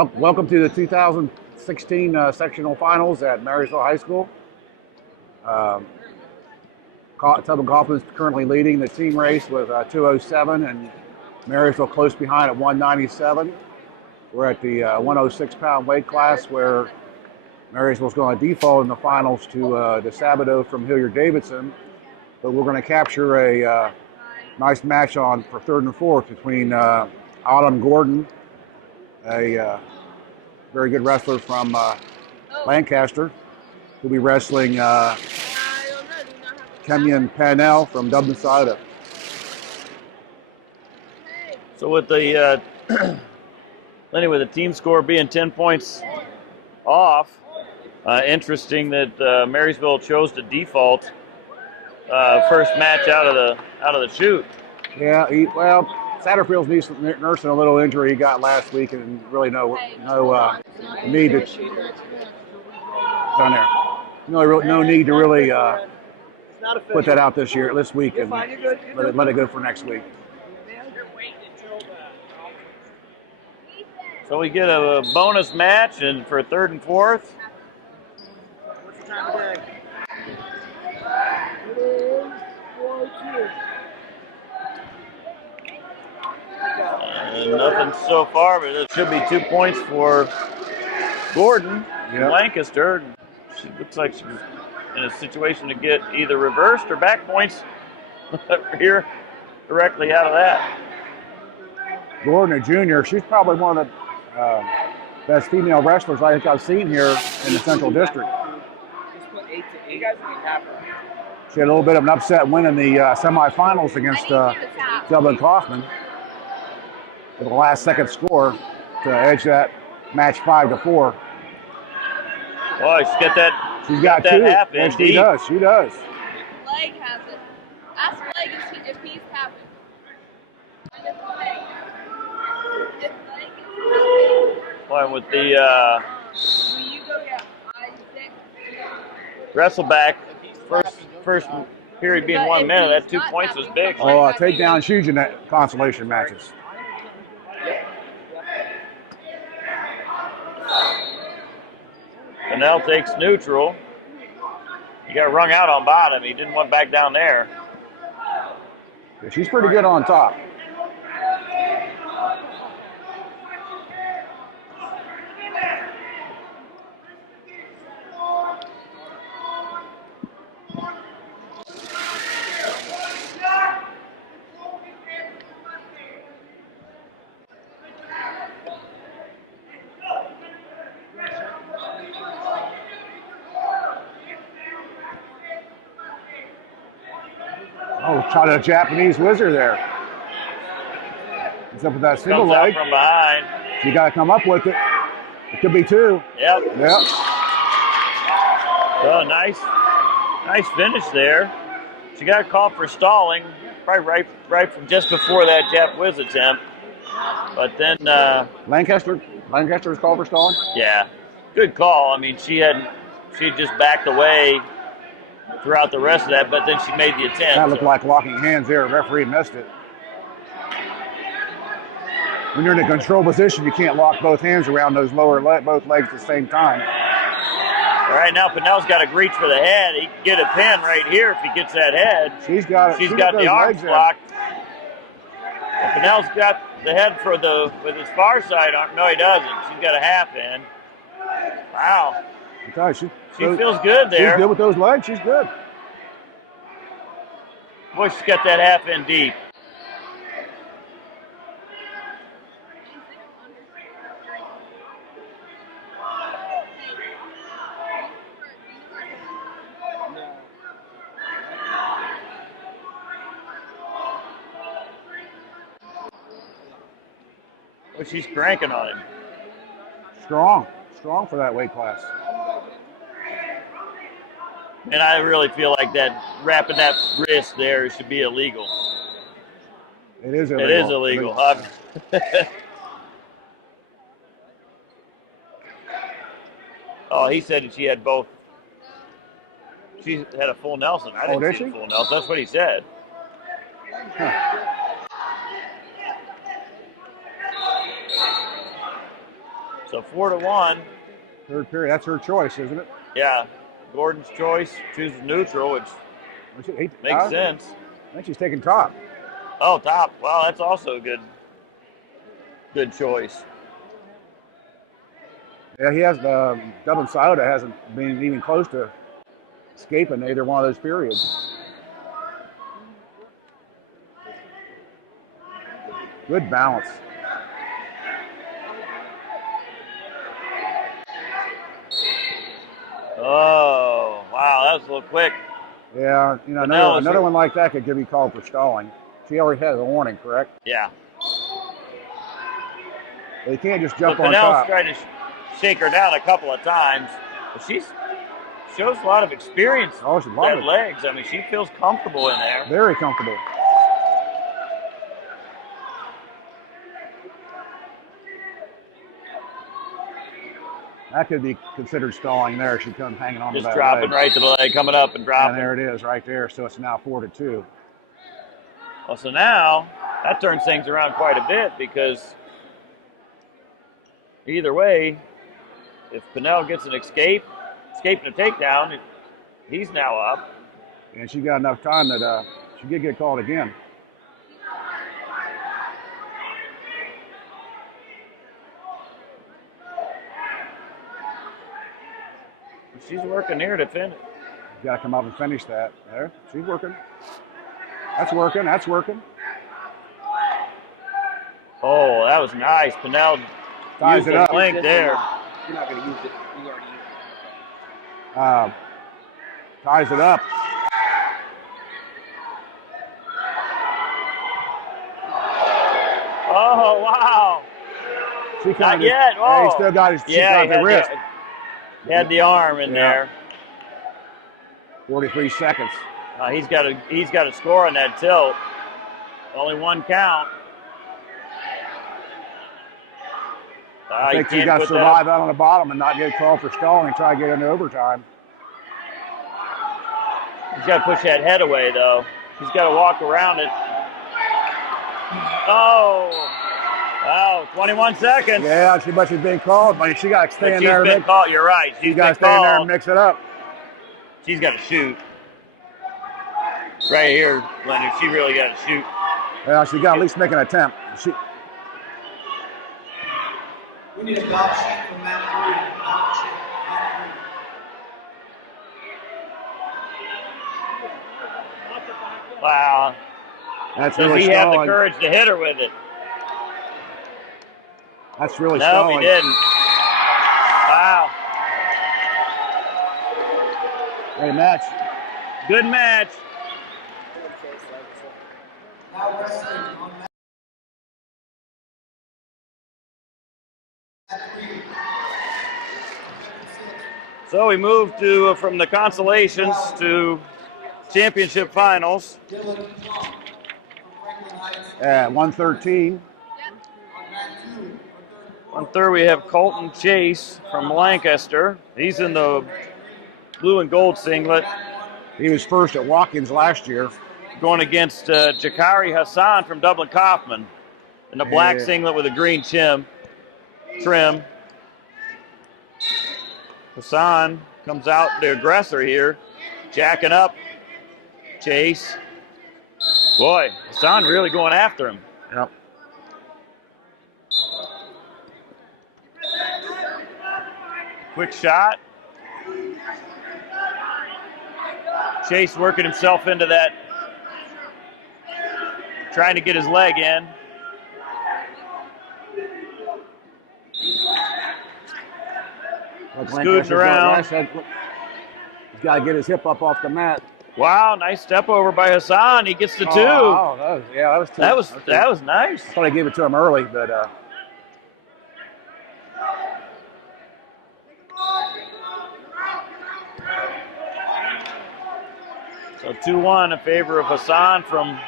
Welcome to the 2016 sectional finals at Marysville High School. Dublin Coffman is currently leading the team race with 2:07, and Marysville close behind at 1:97. We're at the 106-pound weight class where Marysville's going to default in the finals to the Scioto from Davidson, but we're going to capture a nice match for third and fourth between Autumn Gordon, a very good wrestler from Lancaster, who'll be wrestling Kenyon Panel from Dublin Scioto. So with the with the team score being 10 points off, interesting that Marysville chose to default first match out of the chute. Yeah, well, Satterfield's nursing a little injury he got last week, and really no need to down there. No need to really put that out this week, and let it go for next week. So we get a bonus match and for third and fourth. What's the time of day? It is 4:02. Nothing so far, but it should be 2 points for Gordon from Lancaster. She looks like she's in a situation to get either reversed or back points here directly out of that. Gordon, a junior, she's probably one of the best female wrestlers I think I've seen here in the Central District. She had a little bit of an upset win in the semifinals against Dublin Coffman with the last second score to edge that match 5-4. Boy, she's got that. She's got that two. half in Yes, deep. she does. She does. Leg has it. Ask leg if he's happy. Boy, with the wrestle back, first period being 1 minute, that 2 points was big. Oh, takedown huge in that consolation matches. Panel takes neutral. He got wrung out on bottom. He didn't want back down there. Yeah, she's pretty good on top. Oh, try a Japanese whizzer there. He's up with that single Comes out leg. from behind. You got to come up with it. It could be two. Yep. Yep. So nice finish there. She got a call for stalling, probably right from just before that Jap whiz attempt. But then Lancaster's called for stalling. yeah, good call. I mean, she just backed away throughout the rest of that, but then she made the attempt. That looked like locking hands there. Referee missed it. When you're in a control position, you can't lock both hands around those both legs at the same time. All right, now Pinnell's got to reach for the head. He can get a pin right here if he gets that head. She's got the arms blocked. And Pinnell's got the head with his far side arm. No, he doesn't. She's got a half in. Wow. She feels good there. She's good with those legs. She's good. Boy, she's got that half in deep. Well, she's cranking on him. Strong for that weight class. And I really feel like that wrapping that wrist there should be illegal. It is illegal. It is illegal. Oh, he said that she had both. She had a full Nelson. I didn't see a full Nelson. That's what he said. So 4-1. Third period. That's her choice, isn't it? Yeah. Gordon's choice chooses neutral, which makes sense. I think she's taking top. Oh, top. Well, that's also a good choice. Yeah, he has Dublin Scioto hasn't been even close to escaping either one of those periods. Good balance. Oh, wow, that was a little quick. Yeah, you know, another one like that could give you called for stalling. She already has a warning, correct? Yeah. They can't just jump But on top. tried to shake her down a couple of times. But she shows a lot of experience with that legs. I mean, she feels comfortable in there. Very comfortable. That could be considered stalling there. She comes hanging on to that Just dropping right to the leg, coming up and dropping. And there it is right there. So it's now 4-2. Well, so now that turns things around quite a bit because either way, if Pinnell gets an escaping a takedown, he's now up. And she got enough time that she did get called again. She's working here to finish. You got to come up and finish that. There, she's working. That's working. That's working. Oh, that was nice. Pinnell ties it up. Link there. You're not going to use it. You already used it. Ties it up. Oh, wow. She Not yet. Oh. He still got his the wrist. Had the arm in there. 43 seconds. He's got to score on that tilt. Only one count. I think he's got to survive out on the bottom and not get called for stalling and try to get into overtime. He's got to push that head away, though. He's got to walk around it. Oh, wow, 21 seconds. Yeah, she must have been called, but she got to stay in there. You're right. She's got to stay in there and mix it up. She's got to shoot. Right here, Leonard, she really got to shoot. Well, she got to at least make an attempt. We need a golf sheet from Matt 3. Golf sheet, Matt 3. Wow. That's Does really he stalling. have the courage to hit her with it? That's really stalling. No, he didn't. Wow. Great match. Good match. Now wrestling on Matt 3. So we moved from the consolations to championship finals. At 113. On third, we have Colton Chase from Lancaster. He's in the blue and gold singlet. He was first at Watkins last year. Going against Jakari Hassan from Dublin Coffman in the black singlet with a green trim. Hassan comes out, the aggressor here, jacking up Chase. Boy, Hassan really going after him. Yep. Quick shot. Chase working himself into that, trying to get his leg in. Scooting around. He's got to get his hip up off the mat. Wow, nice step over by Hassan. He gets the two. Oh, that was two. That was nice. I thought I gave it to him early, but So 2-1 in favor of Hassan from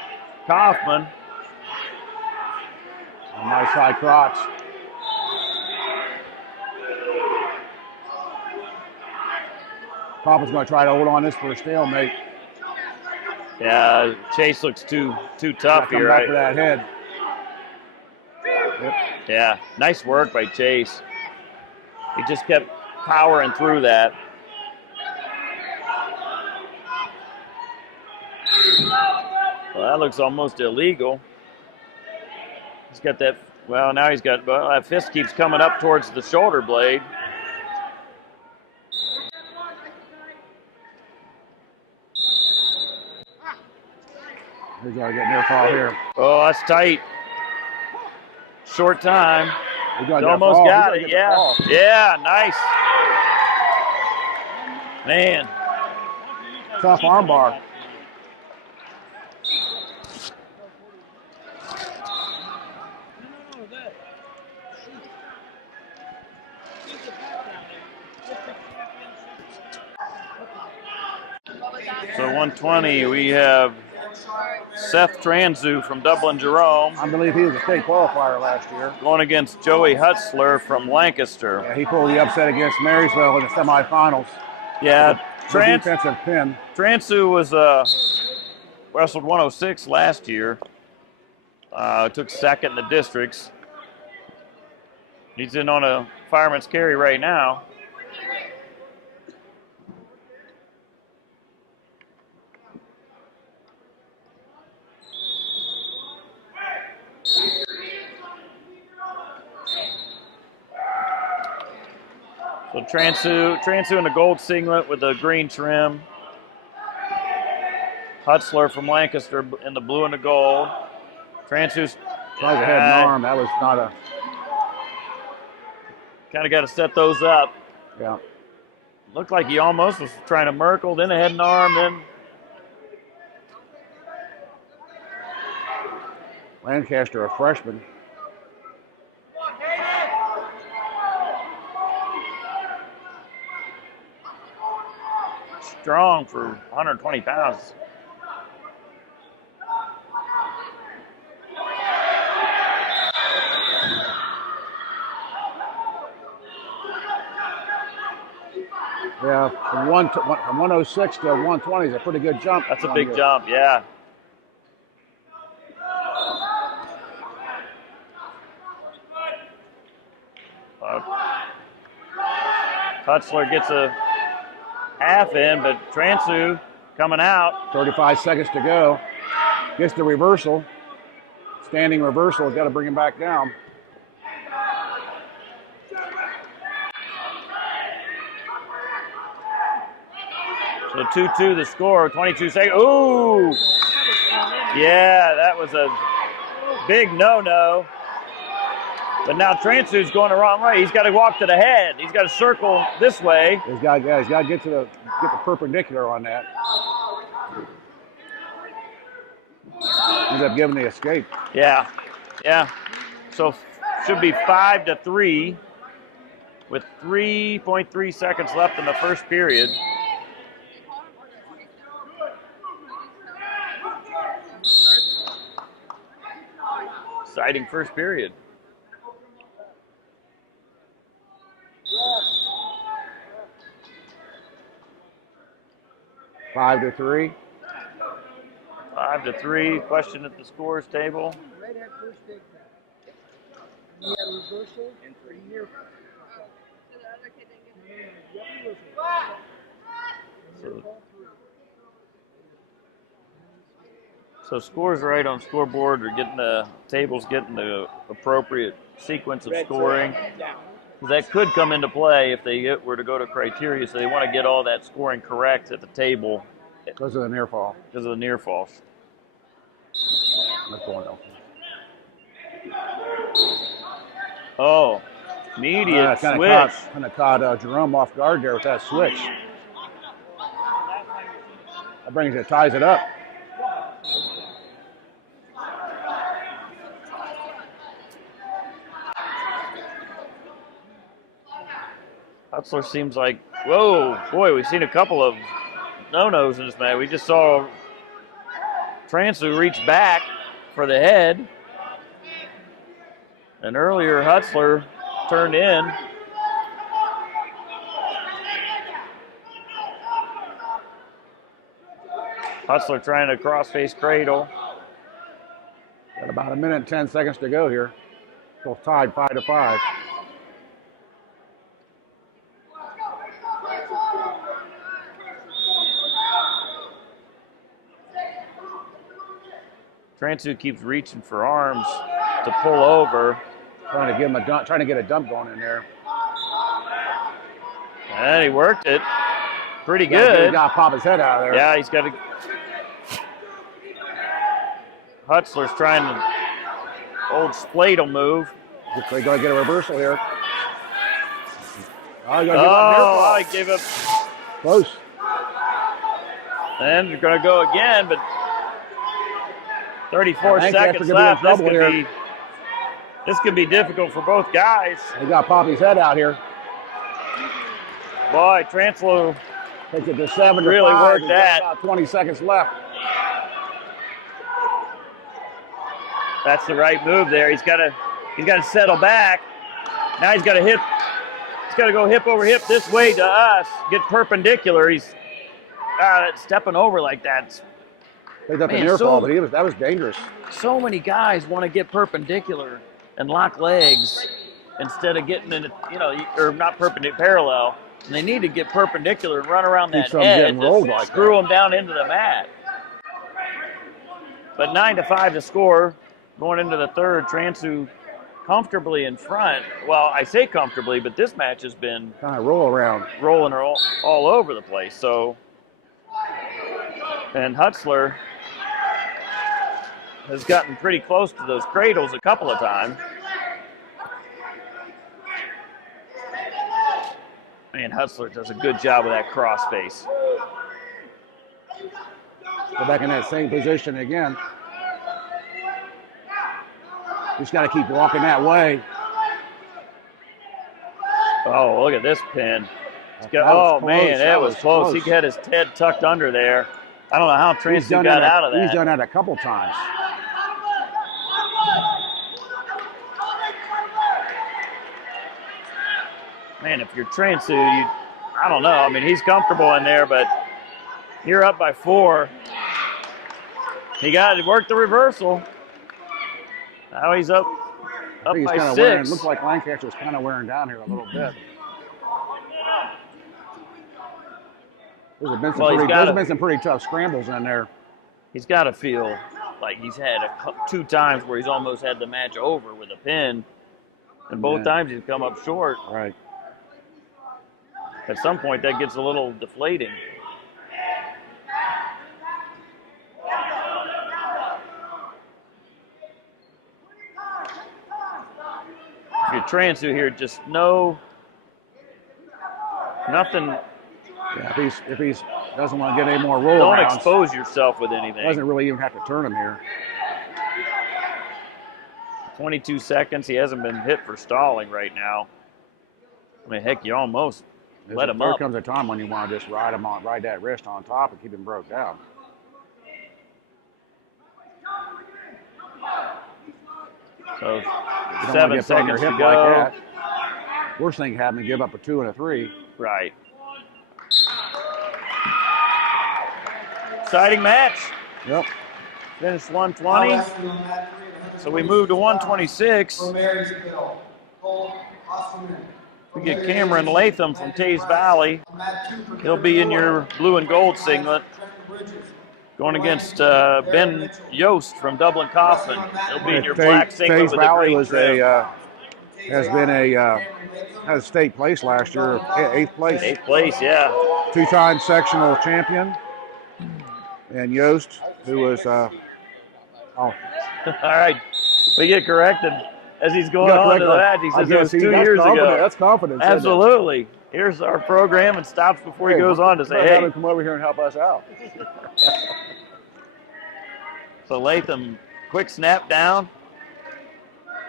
Coffman. a nice high crotch. Papa's going to try to hold on this for a stalemate. Yeah, Chase looks too tough here. Back to that head. Yep. Yeah, nice work by Chase. He just kept powering through that. Well, that looks almost illegal. He's got that, well, now he's got, well, that fist keeps coming up towards the shoulder blade. He's got to get near fall here. Oh, that's tight. Short time. He Almost got it, yeah. Yeah, nice. Man. Tough armbar. So 120, we have Seth Transu from Dublin Jerome. I believe he was a state qualifier last year. Going against Joey Hutzler from Lancaster. Yeah, he pulled the upset against Marysville in the semifinals. Yeah, The defensive pin. Transu was wrestled 106 last year. Took second in the districts. He's in on a fireman's carry right now. So Transu in the gold singlet with the green trim. Hutzler from Lancaster in the blue and the gold. Transu's Tries a head and arm. That was not a. Kind of got to set those up. Yeah. Looked like he almost was trying to Merkle, then a head and arm, then. Lancaster, a freshman. Strong for 120 pounds. Yeah, from 106 to 120 is a pretty good jump. That's a big jump, yeah. Hutzler gets a half in, but Transu coming out. 35 seconds to go. Gets the reversal. Standing reversal. Got to bring him back down. So 2-2 the score, 22 seconds. Ooh! Yeah, that was a big no-no. But now Transu's going the wrong way. He's got to walk to the head. He's got to circle this way. He's got to get the perpendicular on that. Ends up giving the escape. Yeah, yeah. So should be 5-3 with 3.3 seconds left in the first period. Exciting first period. Five to three. 5-3. Question at the scores table. Right at first takedown. He had a reversal and pretty near. So scores right on scoreboard. We're getting the tables, getting the appropriate sequence of scoring. That could come into play if they were to go to criteria. So they want to get all that scoring correct at the table. Because of the near fall. Because of the near falls. That's going open. Oh, immediate switch. Kind of caught Jerome off guard there with that switch. That brings it, ties it up. Hutzler seems like, whoa, boy, we've seen a couple of no-nos in this match. We just saw Transu reach back for the head. And earlier, Hutzler turned in. Hutzler trying to cross-face cradle. Got about a minute and 10 seconds to go here. Still tied 5-5. Transu keeps reaching for arms to pull over. Trying to give him a dump, trying to get a dump going in there. And he worked it pretty He's good. got to pop his head out of there. Yeah, he's got to. Hutzler's trying to old Scioto move. They got to get a reversal here. Oh, you got to give up Oh, I gave up. close. And they're going to go again, but 34 Lancaster seconds could be in left. trouble here. This could be difficult for both guys. They got to pop his head out here. Boy, Translo Takes it to 7 to really 5. worked He's got that. about 20 seconds left. That's the right move there. He's got to settle back. Now he's got to hip. He's got to go hip over hip this way to us. Get perpendicular. He's stepping over like that. Picked up the Man, near so- fall, but that was dangerous. So many guys want to get perpendicular and lock legs instead of getting in, or not perpendicular, parallel. And they need to get perpendicular and run around that Keeps them head getting to rolled like screw that. them down into the mat. But 9-5 to score. Going into the third, Transu comfortably in front. Well, I say comfortably, but this match has been Kind of roll around. rolling all over the place. So, and Hutzler has gotten pretty close to those cradles a couple of times. Man, Hutzler does a good job with that cross face. Go back in that same position again. Just got to keep walking that way. Oh, look at this pin. That was close. Man, That was close. He had his head tucked under there. I don't know how He's Transu done got that out of that. He's done that a couple times. Man, if you're Transu, I don't know. I mean, he's comfortable in there, but you're up by 4. He worked the reversal. Now he's up I think he's by kind of 6. wearing. Looks like Lancaster's kind of wearing down here a little bit. There's been some pretty tough scrambles in there. He's got to feel like he's had 2 times where he's almost had the match over with a pin, and both times he's come up short. Right. At some point, that gets a little deflating. If you're Transu here, just nothing. Yeah, if he's doesn't want to get any more roll Don't arounds, expose yourself with anything. doesn't really even have to turn him here. 22 seconds. He hasn't been hit for stalling right now. I mean, heck, you almost let him there up. comes a time when you want to just ride that wrist on top and keep him broke down. So You don't 7 want to get put on your seconds to hip go. like that. Worst thing happened, give up a 2 and a 3. Right. Exciting match. Yep. Finished 120. So we move to 126. We get Cameron Latham from Teays Valley. He'll be in your blue and gold singlet. Going against Ben Yost from Dublin Coffman. He'll be in your black singlet Teays with a Valley green was trim. had a state place last year, 8th place. 8th place, yeah. 2-time sectional champion. And Yost, who was All right. We get corrected as he's going on to that. He says it was 2 years ago. That's confidence. isn't it? Absolutely. Here's our program and stops before he goes on to say, Have hey. him come over here and help us out. So Latham, quick snap down.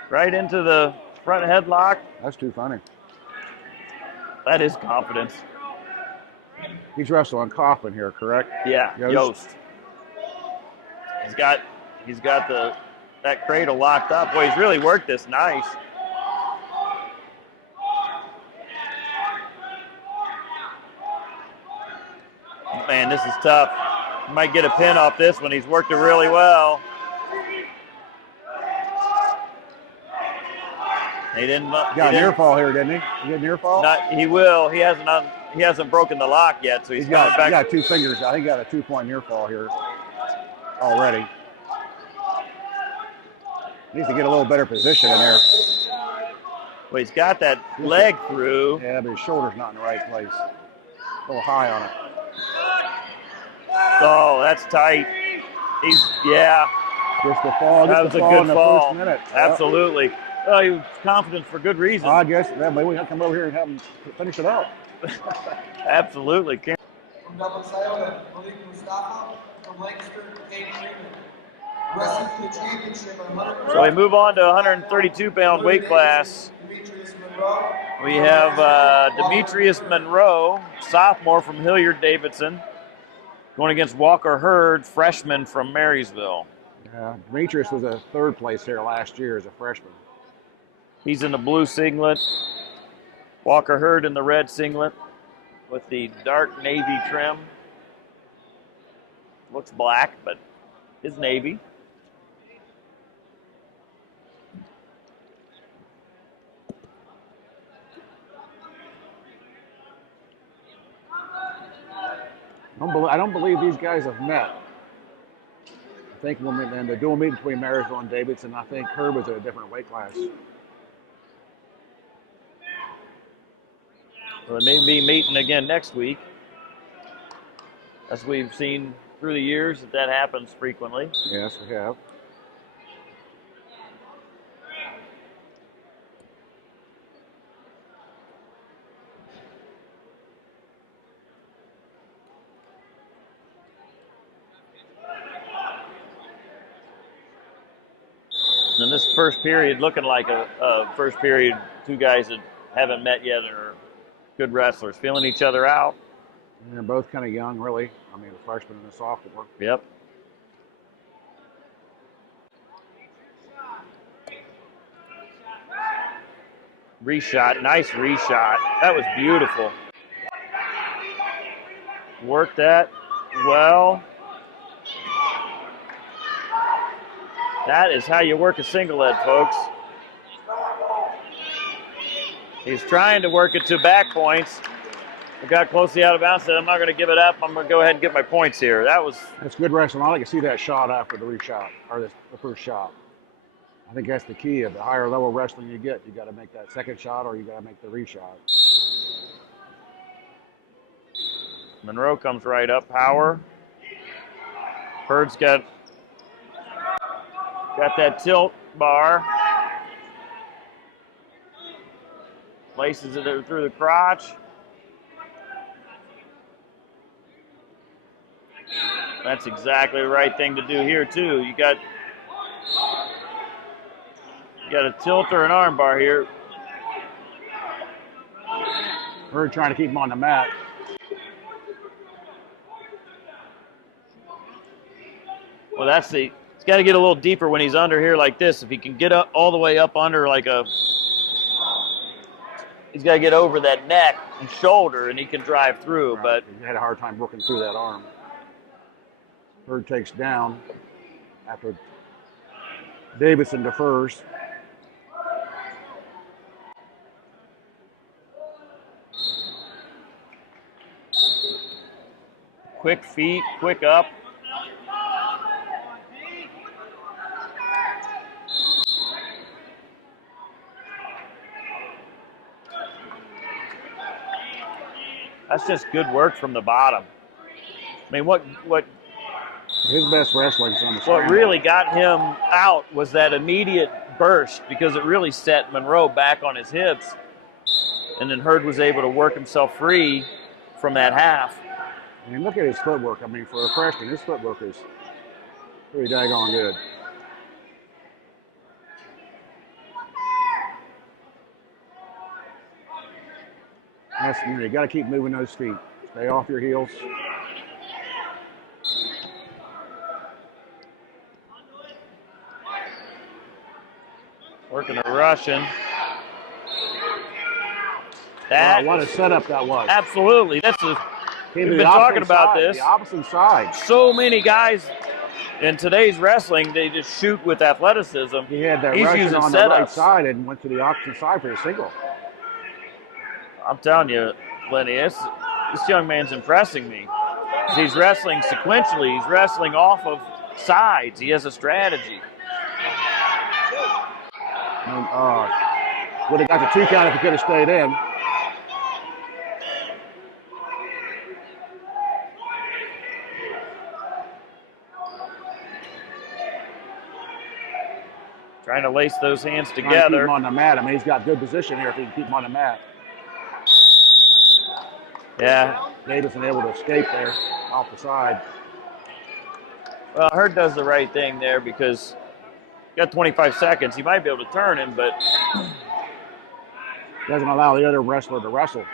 Right into the front headlock. That's too funny. That is confidence. He's wrestling Coffman here, correct? Yeah, Yost. He's got that cradle locked up. Boy, he's really worked this nice. Man, this is tough. He might get a pin off this one. He's worked it really well. He didn't. Got a near fall here, didn't he? He got a near fall? He will. He hasn't broken the lock yet, so he's coming back. He got 2 fingers. I think he got a 2-point near fall here already. Needs to get a little better position in there. Well, he's got that leg through. Yeah, but his shoulder's not in the right place. A little high on it. Oh, that's tight. Yeah. Just the fall. That was a good in the fall. first minute. Absolutely. Well, he was confident for good reason. I guess maybe we have to come over here and have him finish it up. Absolutely. From Dublin, Scioto, Malik Mustafa. From Lancaster, Kate Freeman. Wrestling for the championship on 100. So we move on to 132-pound weight class. Demetrius Monroe. We have Demetrius Monroe, sophomore from Hilliard Davidson, going against Walker Hurd, freshman from Marysville. Yeah, Demetrius was a third place here last year as a freshman. He's in the blue singlet. Walker Hurd in the red singlet with the dark navy trim. Looks black, but is navy. I don't believe these guys have met. I think in the dual meet between Marysville and Davidson, I think Herb was at a different weight class. So they may be meeting again next week. As we've seen through the years, that happens frequently. Yes, we have. And this first period looking like a first period, two guys that haven't met yet are good wrestlers, feeling each other out. And they're both kind of young, really. I mean, a freshman and a sophomore. Yep. Reshot, nice reshot. That was beautiful. Worked that well. That is how you work a single leg, folks. He's trying to work it to back points. I got closely out of bounds, said I'm not going to give it up. I'm going to go ahead and get my points here. That's good wrestling. I like to see that shot after the reshot, or the first shot. I think that's the key. Of the higher level wrestling you get, you got to make that second shot or you got to make the reshot. Monroe comes right up. Power. Hurd's got that tilt bar. Places it through the crotch. That's exactly the right thing to do here too. You got a tilt or an arm bar here. We're trying to keep him on the mat. Well, it's got to get a little deeper when he's under here like this. If he can get up all the way up under he's got to get over that neck and shoulder and he can drive through, Right. but he had a hard time working through that arm. Bird takes down after Davidson defers. quick feet, quick up. That's just good work from the bottom. I mean, what His best wrestling's on the what scramble. really got him out was that immediate burst, because it really set Monroe back on his hips. And then Hurd was able to work himself free from that half. I mean, look at his footwork. I mean, for a freshman, his footwork is pretty daggone good. You got to keep moving those feet. Stay off your heels. Working a Russian. Wow, what a setup that was. Absolutely. Came We've to been the opposite talking about side, this. The opposite side. So many guys in today's wrestling, they just shoot with athleticism. He had that He's Russian using on the right setups. side and went to the opposite side for a single. I'm telling you, Lenny, this young man's impressing me. He's wrestling sequentially. He's wrestling off of sides. He has a strategy. And, would have got the 2 count if he could have stayed in. Trying to lace those hands Trying to keep together. him on the mat. I mean, he's got good position here if he can keep him on the mat. Yeah. Davidson able to escape there off the side. Well, Hurd does the right thing there because got 25 seconds. He might be able to turn him, but Doesn't allow the other wrestler to wrestle.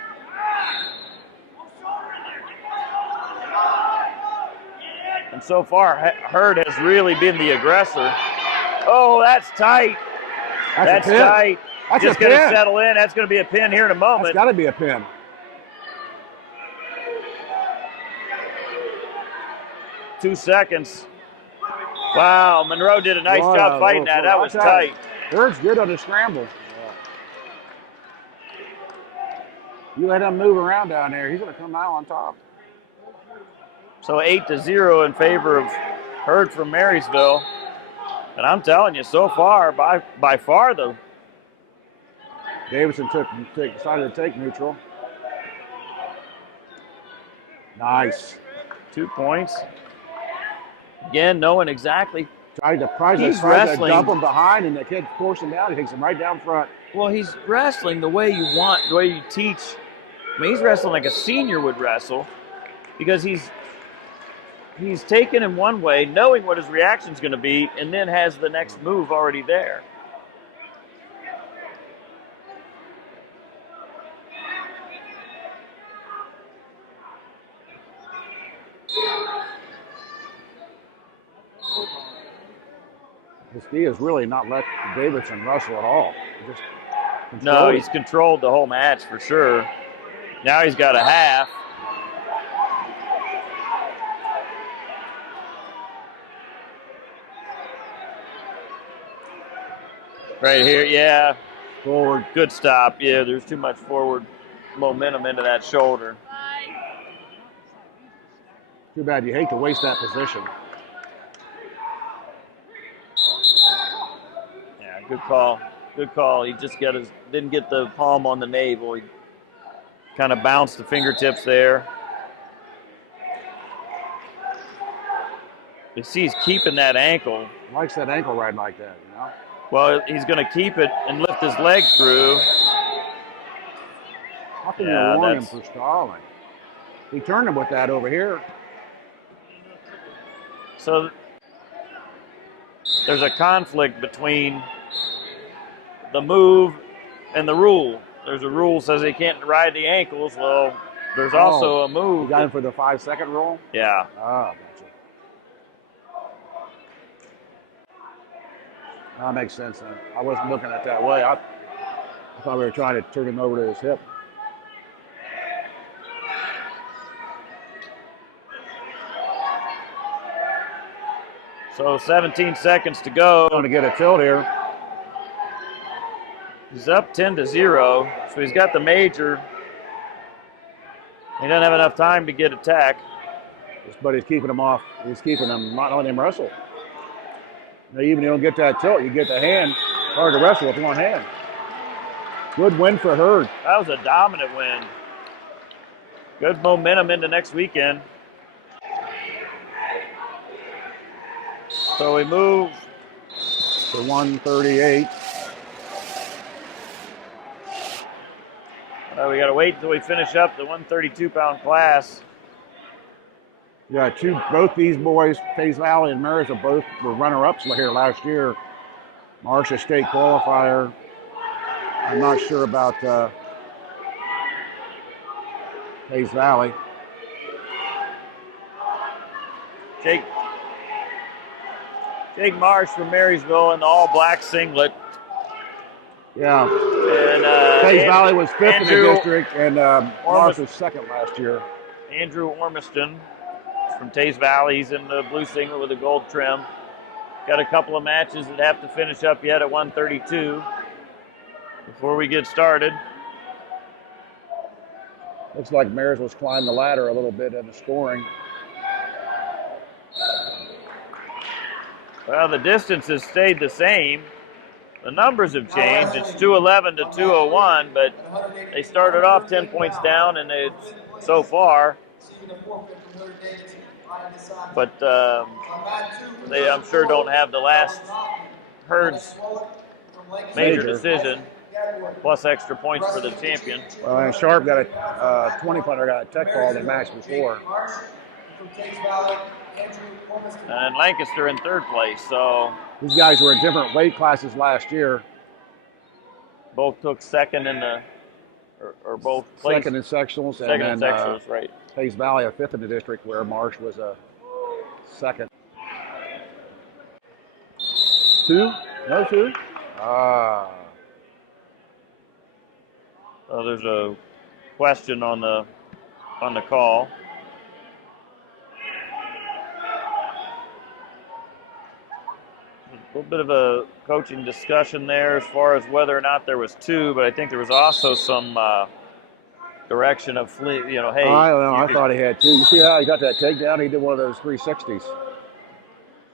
and so far Hurd has really been the aggressor. Oh, that's tight. That's a pin. tight. That's Just a going to pin. settle in. That's going to be a pin here in a That's moment. got to be a pin. Two seconds. Wow, Monroe did a nice Wow, job fighting that. That was tight. Hurd's good on the scramble. You let him move around down there, he's going to come out on top. So 8-0 in favor of Hurd from Marysville. And I'm telling you, so far, by far, though. Davidson decided to take neutral. Nice. 2 points. Again, knowing exactly. Tried to dump him behind, and the kid forced him down. He takes him right down front. Well, he's wrestling the way you want, the way you teach. I mean, he's wrestling like a senior would wrestle because he's taken him one way, knowing what his reaction's going to be, and then has the next move already there. He has really not let Davidson wrestle at all. No, he's controlled the whole match for sure. Now he's got a half. Right here, yeah. Forward. Good stop. Yeah, there's too much forward momentum into that shoulder. Too bad. You hate to waste that position. Yeah, good call. Good call. He just didn't get the palm on the navel. He kind of bounced the fingertips there. You see he's keeping that ankle. Likes that ankle right like that, you know? Well, he's going to keep it and lift his leg through. How can you warn him for stalling? He turned him with that over here. So there's a conflict between the move and the rule. There's a rule says he can't ride the ankles. Well, there's also a move. You got him for the 5-second rule? Yeah. Ah, gotcha. That makes sense then. I wasn't looking at it that way. I thought we were trying to turn him over to his hip. So 17 seconds to go. Going to get a tilt here. He's up 10-0, so he's got the major. He doesn't have enough time to get attack. But he's keeping him off. He's keeping him, not letting him wrestle. Now, even if you don't get that tilt, you get the hand. Hard to wrestle with one hand. Good win for Hurd. That was a dominant win. Good momentum into next weekend. So we move to 138. We got to wait until we finish up the 132-pound class. Yeah, both these boys, Teays Valley and Marysville, both were runner-ups here last year. Marsh, a state qualifier. I'm not sure about Teays Valley. Jake Marsh from Marysville in the all-black singlet. Yeah. And Teays Valley was fifth in the district, and Marsh was second last year. Andrew Ormiston from Teays Valley. He's in the blue singlet with a gold trim. Got a couple of matches that have to finish up yet at 132 before we get started. Looks like Marysville's climbed the ladder a little bit in the scoring. Well, the distance has stayed the same. The numbers have changed. It's 211 to 201, but they started off 10 points down, and it's so far. But they, I'm sure, don't have the last Herd's major decision, plus extra points for the champion. Well, and Sharp got a 20-punter, got a tech ball the match before. And Lancaster in third place, so. These guys were in different weight classes last year. Both took second in the, or both placed. Second in sectionals. Second and in sectionals, right. Teays Valley, a fifth in the district, where Marsh was a second. 2? No 2? So there's a question on the call. A little bit of a coaching discussion there as far as whether or not there was 2, but I think there was also some direction of, hey. I don't know. I thought he had 2. You see how he got that takedown? He did one of those 360s.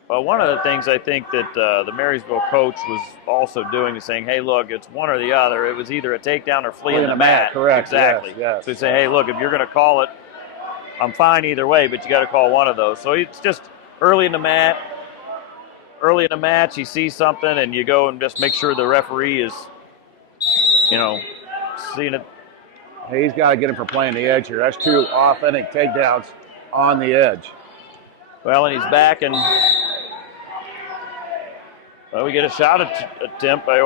Well, one of the things I think that the Marysville coach was also doing is saying, hey, look, it's one or the other. It was either a takedown or fleeing the mat. Correct. Exactly. Yes. So he's saying, hey, look, if you're going to call it, I'm fine either way, but you got to call one of those. So it's just early in the match, he sees something, and you go and just make sure the referee is, seeing it. Hey, he's got to get him for playing the edge here. That's 2 authentic takedowns on the edge. Well, and he's back, and we get a shot attempt by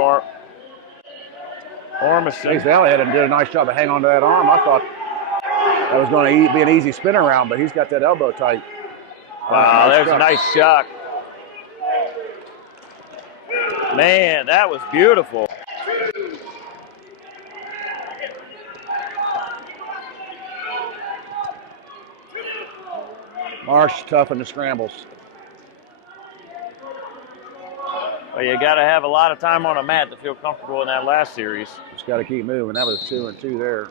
Ormiston. Teays Valley did a nice job of hanging on to that arm. I thought that was going to be an easy spin around, but he's got that elbow tight. Wow, there's a nice shot. Man, that was beautiful. Marsh tough in the scrambles. Well, you got to have a lot of time on a mat to feel comfortable in that last series. Just got to keep moving. That was 2 and 2 there.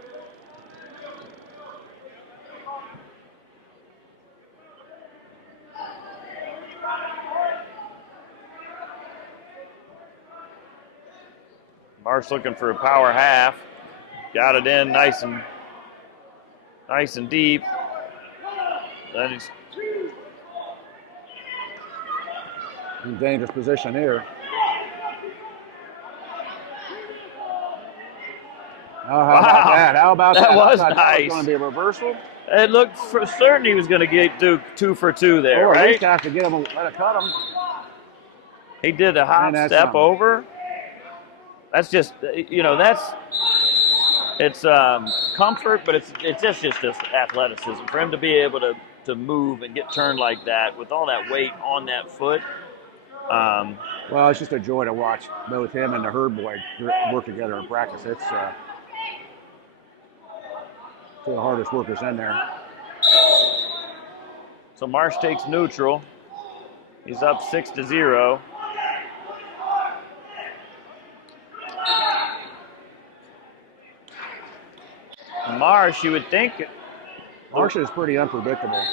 Marsh looking for a power half. Got it in nice and deep. Then he's in dangerous position here. Oh, how about that? How about that? That was That was nice. going to be a reversal. It looked for certain he was going to do 2 for 2 there, Or at right? least have to get him, let it cut him. He did a hop And that's step something. over. That's just, it's comfort, but it's just athleticism. For him to be able to move and get turned like that with all that weight on that foot. Well, it's just a joy to watch both him and the Herd boy work together in practice. It's two of the hardest workers in there. So Marsh takes neutral. He's up 6-0. Marsh, you would think. Marsh is pretty unpredictable.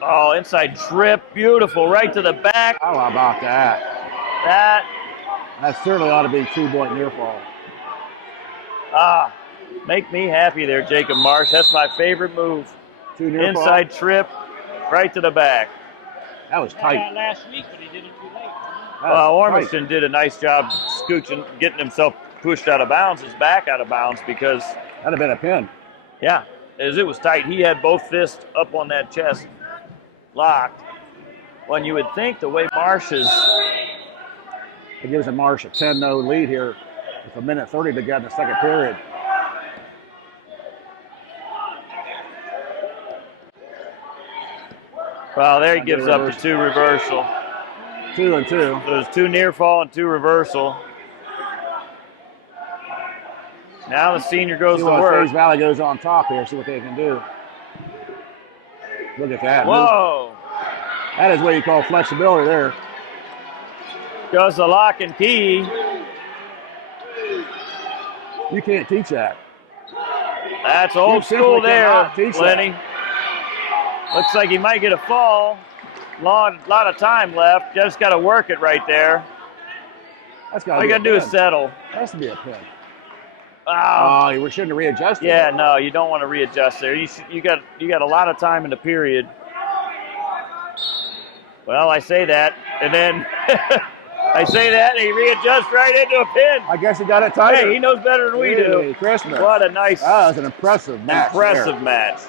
Oh, inside trip, beautiful, right to the back. Oh, how about that? That certainly ought to be 2-point near fall. Make me happy there, Jacob Marsh. That's my favorite move. 2 near fall. Inside trip, right to the back. That was tight. Last week, but he did it too late. Ormiston did a nice job scooching, getting himself pushed out of bounds, his back out of bounds, because That'd have been a pin. yeah, as it was tight. He had both fists up on that chest, locked. When you would think the way Marsh is. It gives Marsh a 10-0 lead here with 1:30 to get in the second period. Well, there he gives up the 2 reversal. 2 and 2. So there's 2 near fall and 2 reversal. Now the senior goes to work. Teays Valley goes on top here. See what they can do. Look at that. Whoa. That is what you call flexibility there. Does the lock and key. You can't teach that. That's old You simply school there, cannot teach that. Lenny. Looks like he might get a fall. Lot of time left. Just got to work it right there. That's got All to you be got to do is settle. That has to be a pin. Oh, Oh, you shouldn't have readjusted. yeah, no, you don't want to readjust there. You got a lot of time in the period. Well, I say that, and then I say that, and he readjusts right into a pin. I guess he got it tighter. Hey, he knows better than we do. Hey, Christmas. What a nice, That was an impressive match. impressive match.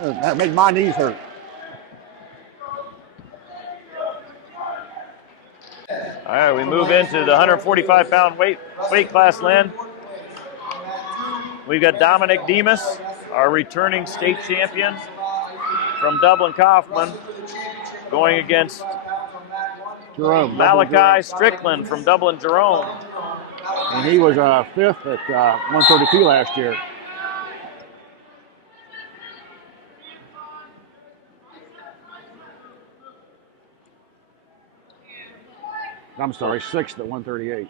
That made my knees hurt. All right, we move into the 145-pound weight class, Lynn. We've got Dominic Dimas, our returning state champion from Dublin Coffman, going against Jerome. Malachi Strickland from Dublin Jerome. And he was fifth at 132 last year. I'm sorry, sixth at 138.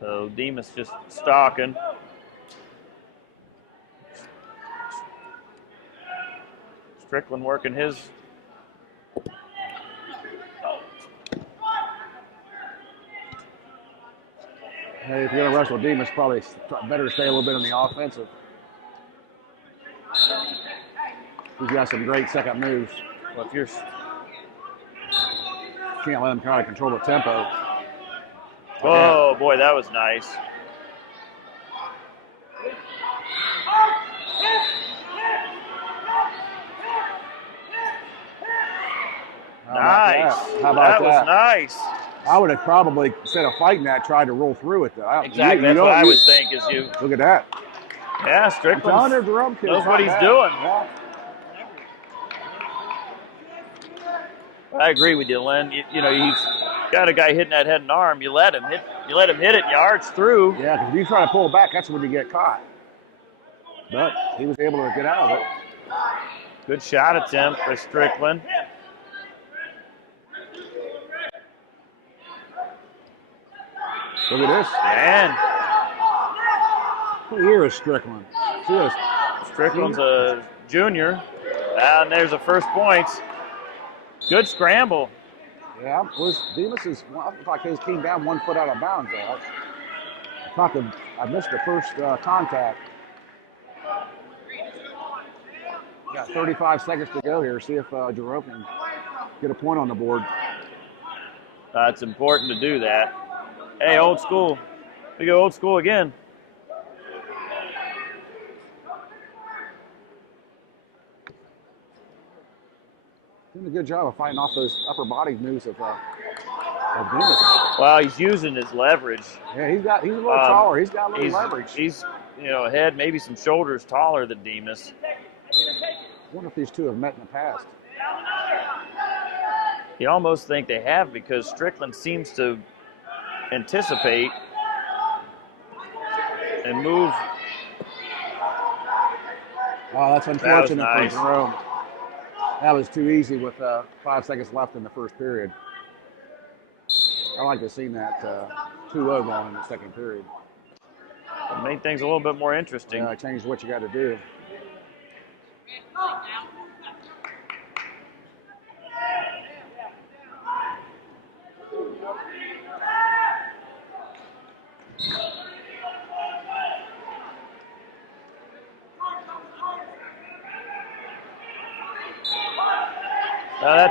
So Dimas just stalking. Strickland working his. Hey, if you're going to wrestle Dimas, probably better to stay a little bit on the offensive. He's got some great second moves. Well, if you're can't let him try to control the tempo. Oh, boy, that was nice. Nice. How about that? That was nice. I would have probably, instead of fighting that, tried to roll through it, though. Exactly. That's what I would think is you. Look at that. Yeah, Strickland knows what he's doing. Yeah. I agree with you, Len. You know, he's got a guy hitting that head and arm. You let him hit it, and you arch through. Yeah, because if you try to pull back, that's when you get caught. But he was able to get out of it. Good shot attempt by Strickland. Look at this. And what year is Strickland? See this? Strickland's a junior. And there's the first points. Good scramble. Yeah, Dimas is, like his came down 1 foot out of bounds there. I missed the first contact. Got 35 seconds to go here. See if Jerome can get a point on the board. It's important to do that. Hey, old school. We go old school again. Doing a good job of fighting off those upper body moves of Dimas. Well, he's using his leverage. Yeah, he's a little taller. He's got a little leverage. He's a head, maybe some shoulders taller than Dimas. I wonder if these two have met in the past. You almost think they have because Strickland seems to anticipate and move. Oh, that's unfortunate nice. for Jerome. That was too easy with 5 seconds left in the first period. I like to have seen that 2-0 going in the second period. It made things a little bit more interesting. Yeah, changed what you got to do.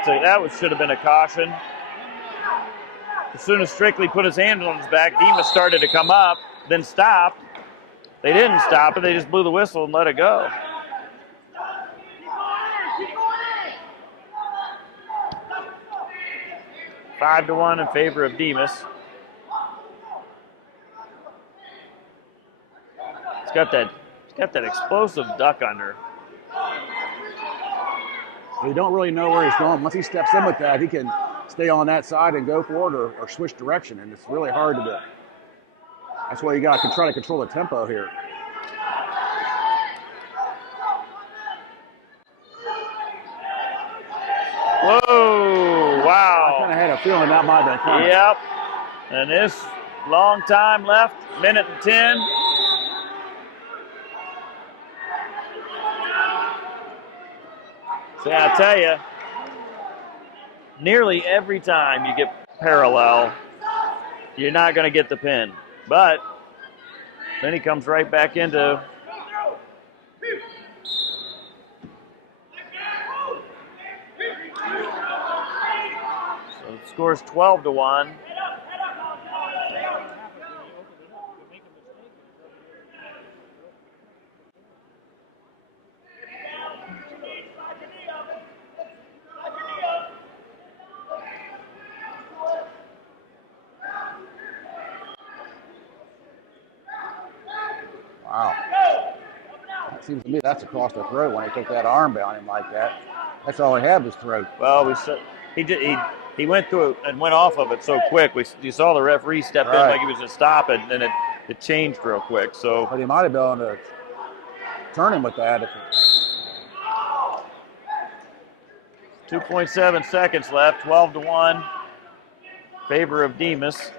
That should have been a caution. As soon as Strickland put his hand on his back, Dimas started to come up, then stopped. They didn't stop it. They just blew the whistle and let it go. Five to 1 in favor of Dimas. He's got that explosive duck under. You don't really know where he's going. Once he steps in with that, he can stay on that side and go for it or switch direction, and it's really hard to do. That's why you got to try to control the tempo here. Whoa, wow. I kind of had a feeling that might have been coming. Yep. And this long time left, minute and 10. See, I tell you, nearly every time you get parallel, you're not going to get the pin. But then he comes right back into. So it scores 12-1. Wow. It seems to me that's across the throat when he took that arm down him like that. That's all he had was throat. Well, he went through it and went off of it so quick. You saw the referee step in like he was going to stop it, and then it changed real quick. So, but he might have been able to turn him with that. 2.7 seconds left, 12-1, favor of Dimas.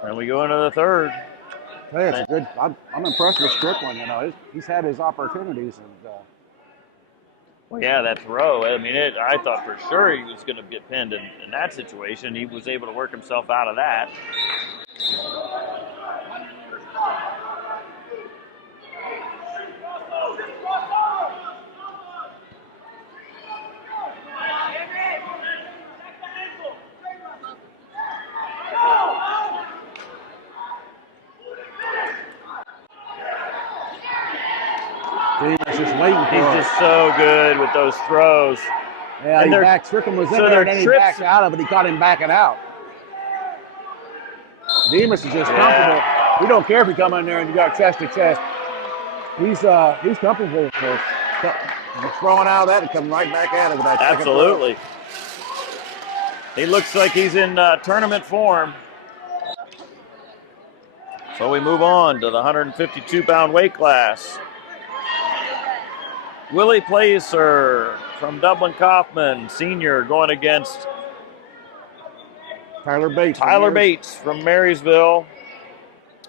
And we go into the third. Hey, it's a good. I'm impressed with Strickland. You know, he's had his opportunities, and yeah, that throw. I mean, I thought for sure he was going to get pinned in that situation. He was able to work himself out of that. Dimas just waiting for He's just so good with those throws. Yeah, and Strickland was in there, and then he backed out of it. He caught him backing out. Dimas is just comfortable. He don't care if you come in there and you got chest to chest. He's comfortable for throwing out of that and coming right back at it with that. Absolutely. He looks like he's in tournament form. So we move on to the 152-pound weight class. Willie Placer from Dublin Coffman, senior, going against Tyler Bates. Tyler Bates from Marysville,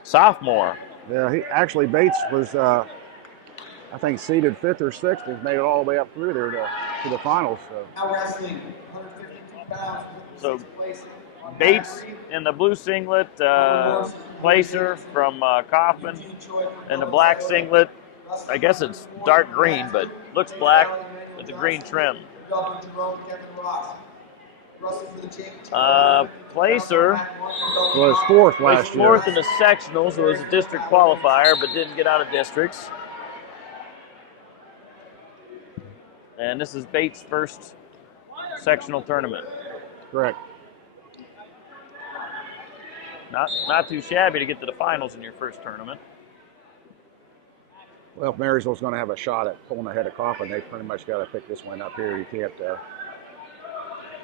sophomore. Yeah, Bates was, I think, seeded 5th or 6th and made it all the way up through there to the finals. So. Now wrestling, 152 pounds. So Bates in the blue singlet, Placer from Coffman in the black singlet. I guess it's dark green, but looks black with a green trim. Placer was 4th last year. 4th in the sectional, so it was a district qualifier, but didn't get out of districts. And this is Bates' first sectional tournament. Correct. Not too shabby to get to the finals in your first tournament. Well, if Marysville's going to have a shot at pulling ahead of Coffman, they pretty much got to pick this one up here. You can't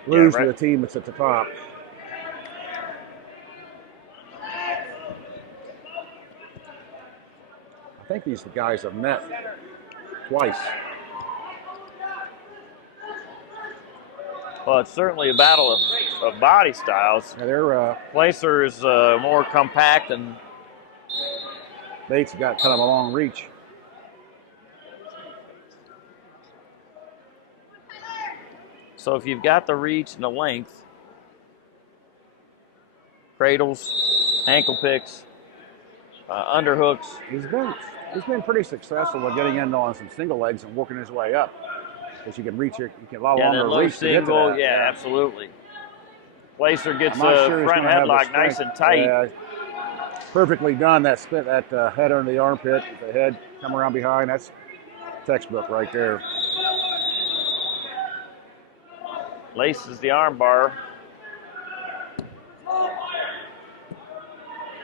lose to the team that's at the top. I think these guys have met twice. Well, it's certainly a battle of body styles. Yeah, Placer is more compact, and Bates got kind of a long reach. So if you've got the reach and the length, cradles, ankle picks, underhooks. He's been pretty successful with getting in on some single legs and working his way up. Because you can reach you can a lot longer low reach single, to get to that. yeah, absolutely. Placer gets a sure front headlock nice and tight. Yeah, perfectly done. That spit, that head under the armpit, the head come around behind. That's textbook right there. Laces the arm bar.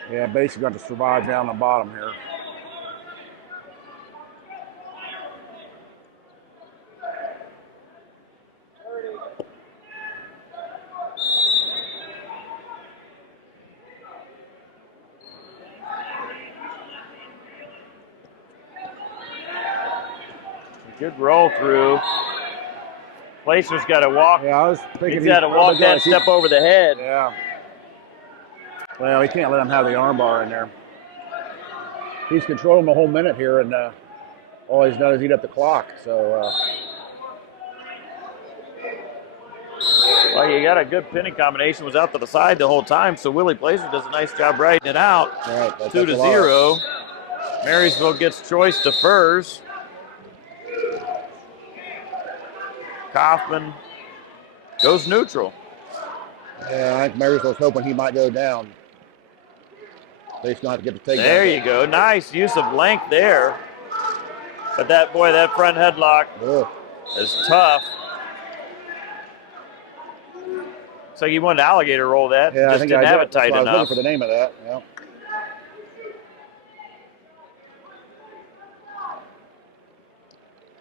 Yeah, basically got to survive down the bottom here. Good roll through. Placer's got to walk. Yeah, I was thinking he's got to walk that step over the head. Yeah. Well, he can't let him have the arm bar in there. he's controlling the whole minute here, and all he's done is eat up the clock. So. Well, you got a good pinning combination. Was out to the side the whole time, so Willie Placer does a nice job writing it out. Right, 2-0. Marysville gets choice defers. Coffman goes neutral. Yeah, I think Marysville's hoping he might go down. They just don't have to get the takedown. There you go. Nice use of length there. But that front headlock is tough. Looks like he wanted to alligator roll that. Yeah, just didn't have it tight enough. I was looking for the name of that. Yeah.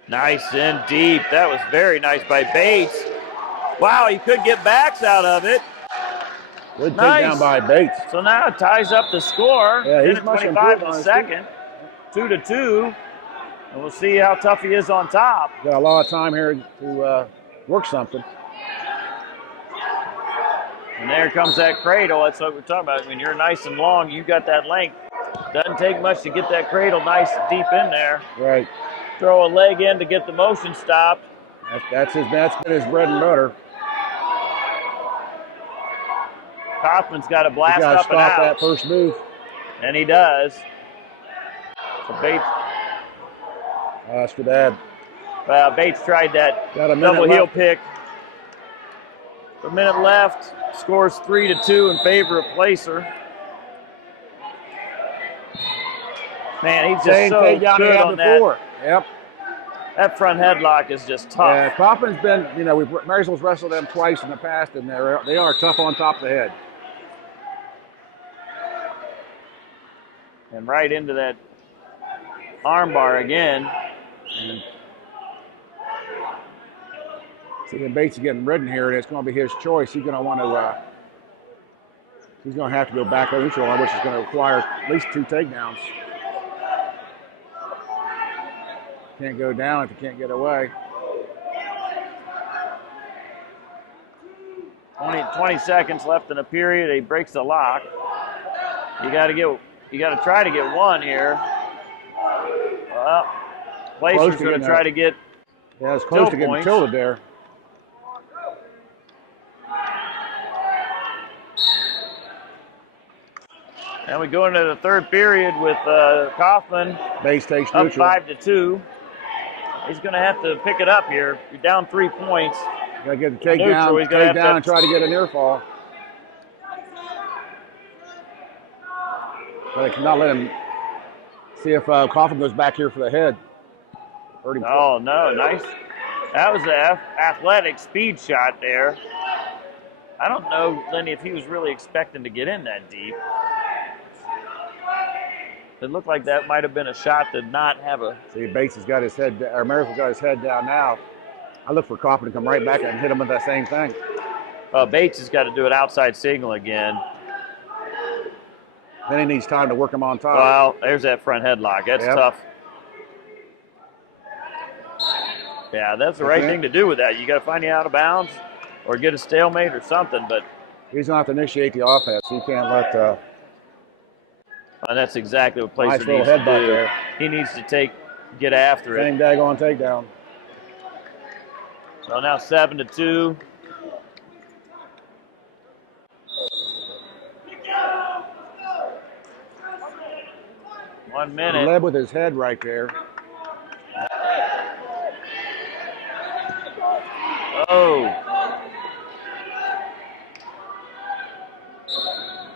Nice and deep. That was very nice by Bates. Wow, he could get backs out of it. Good takedown by Bates. So now it ties up the score. Yeah, he's 25 in the second. 2-2. And we'll see how tough he is on top. Got a lot of time here to work something. And there comes that cradle. That's what we're talking about. When you're nice and long, you got that length. Doesn't take much to get that cradle nice and deep in there. Right. Throw a leg in to get the motion stopped. That's been his bread and butter. Coffman's got to blast up and out. Stop that first move. And he does. So Bates. That's too bad. Bates tried that Got a double minute heel left. pick. A minute left. Scores 3-2 in favor of Placer. Man, he's just so good on that. Yep. That front headlock is just tough. Yeah, Coffman's been, Marysville's wrestled them twice in the past, and they are tough on top of the head. And right into that armbar again. See, and Bates is getting ridden here, and it's going to be his choice. He's going to want to. He's going to have to go back on neutral, which is going to require at least 2 takedowns. Can't go down if you can't get away. 20 seconds left in the period. He breaks the lock. You got to try to get one here. Well, Placer's going to try to get. Yeah, it's close to getting tilted there. And we go into the third period with Coffman. Bates takes up neutral. 5-2. He's going to have to pick it up here. You're down 3 points. Got to get the takedown and try to get a near fall. But they cannot let him see if Coffman goes back here for the head. Oh, no, nice. That was an athletic speed shot there. I don't know, Lenny, if he was really expecting to get in that deep. It looked like that might have been a shot to not have a... See, Bates has got his head, or Marysville's got his head down now. I look for Coffman to come right back and hit him with that same thing. Bates has got to do an outside signal again. Then he needs time to work him on top. Well, there's that front headlock. That's tough. Yeah, that's the right thing to do with that. You got to find you out of bounds or get a stalemate or something, but... He's going to have to initiate the offense. He can't let... And that's exactly what Placer nice needs to do. There. He needs to get after it. Same daggone takedown. So now 7-2. One minute. He led with his head right there. Oh.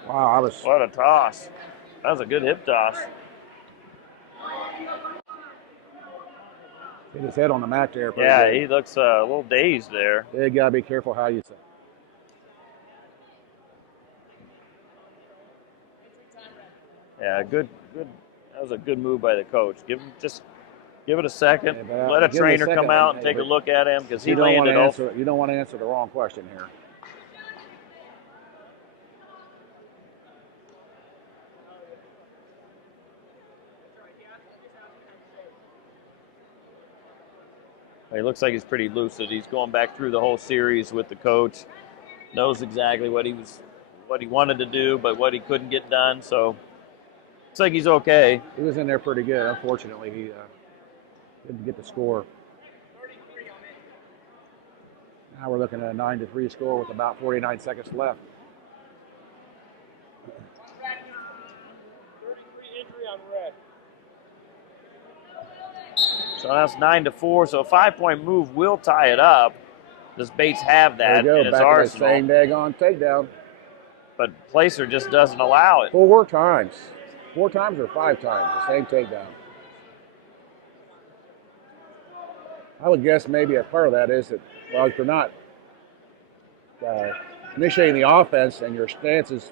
Wow, what a toss. That was a good hip toss. Hit his head on the mat there. Yeah, he looks a little dazed there. You got to be careful how you say. Yeah, good. That was a good move by the coach. Give it a second. Yeah, let a trainer come out and take a look at him because he landed off. You don't want to answer the wrong question here. He looks like he's pretty lucid. He's going back through the whole series with the coach. Knows exactly what he wanted to do, but what he couldn't get done. So Looks like he's okay. He was in there pretty good. Unfortunately, he didn't get the score. Now we're looking at a 9-3 score with about 49 seconds left. So that's 9-4. So a 5-point move will tie it up. Does Bates have that There you in go. his Back in the arsenal? same daggone takedown. But Placer just doesn't allow it. 4 times. 4 times or 5 times, the same takedown. I would guess maybe a part of that is that, well, if you're not initiating the offense and your stance is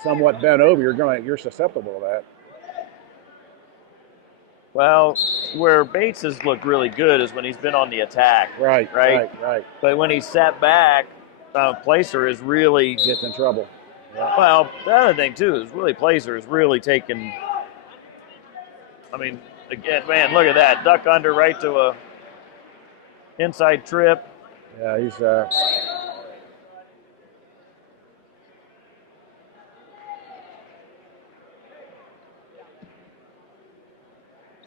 somewhat bent over, you're susceptible to that. Well, where Bates has looked really good is when he's been on the attack. Right. But when he's sat back, Placer is really Gets in trouble. Yeah. well. The other thing too is really Placer is really taking. I mean, again, man, look at that duck under right to a inside trip. Yeah, he's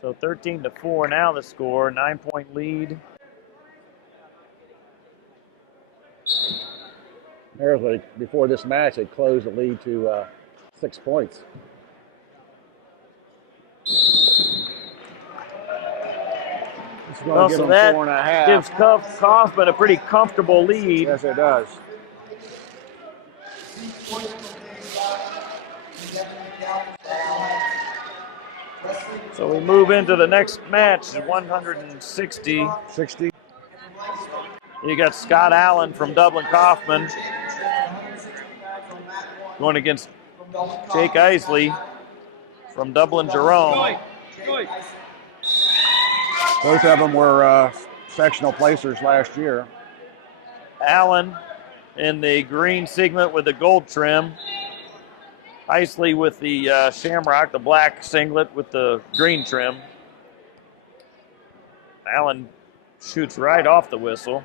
So 13-4 now the score, 9-point lead. Marysville, before this match, they closed the lead to 6 points. Well, so that gives Coffman a pretty comfortable lead. Yes, it does. So we move into the next match, 160. 60. You got Scott Allen from Dublin Coffman going against Jake Isley from Dublin Jerome. Both of them were sectional placers last year. Allen in the green singlet with the gold trim. Isley with the shamrock, the black singlet with the green trim. Allen shoots right off the whistle.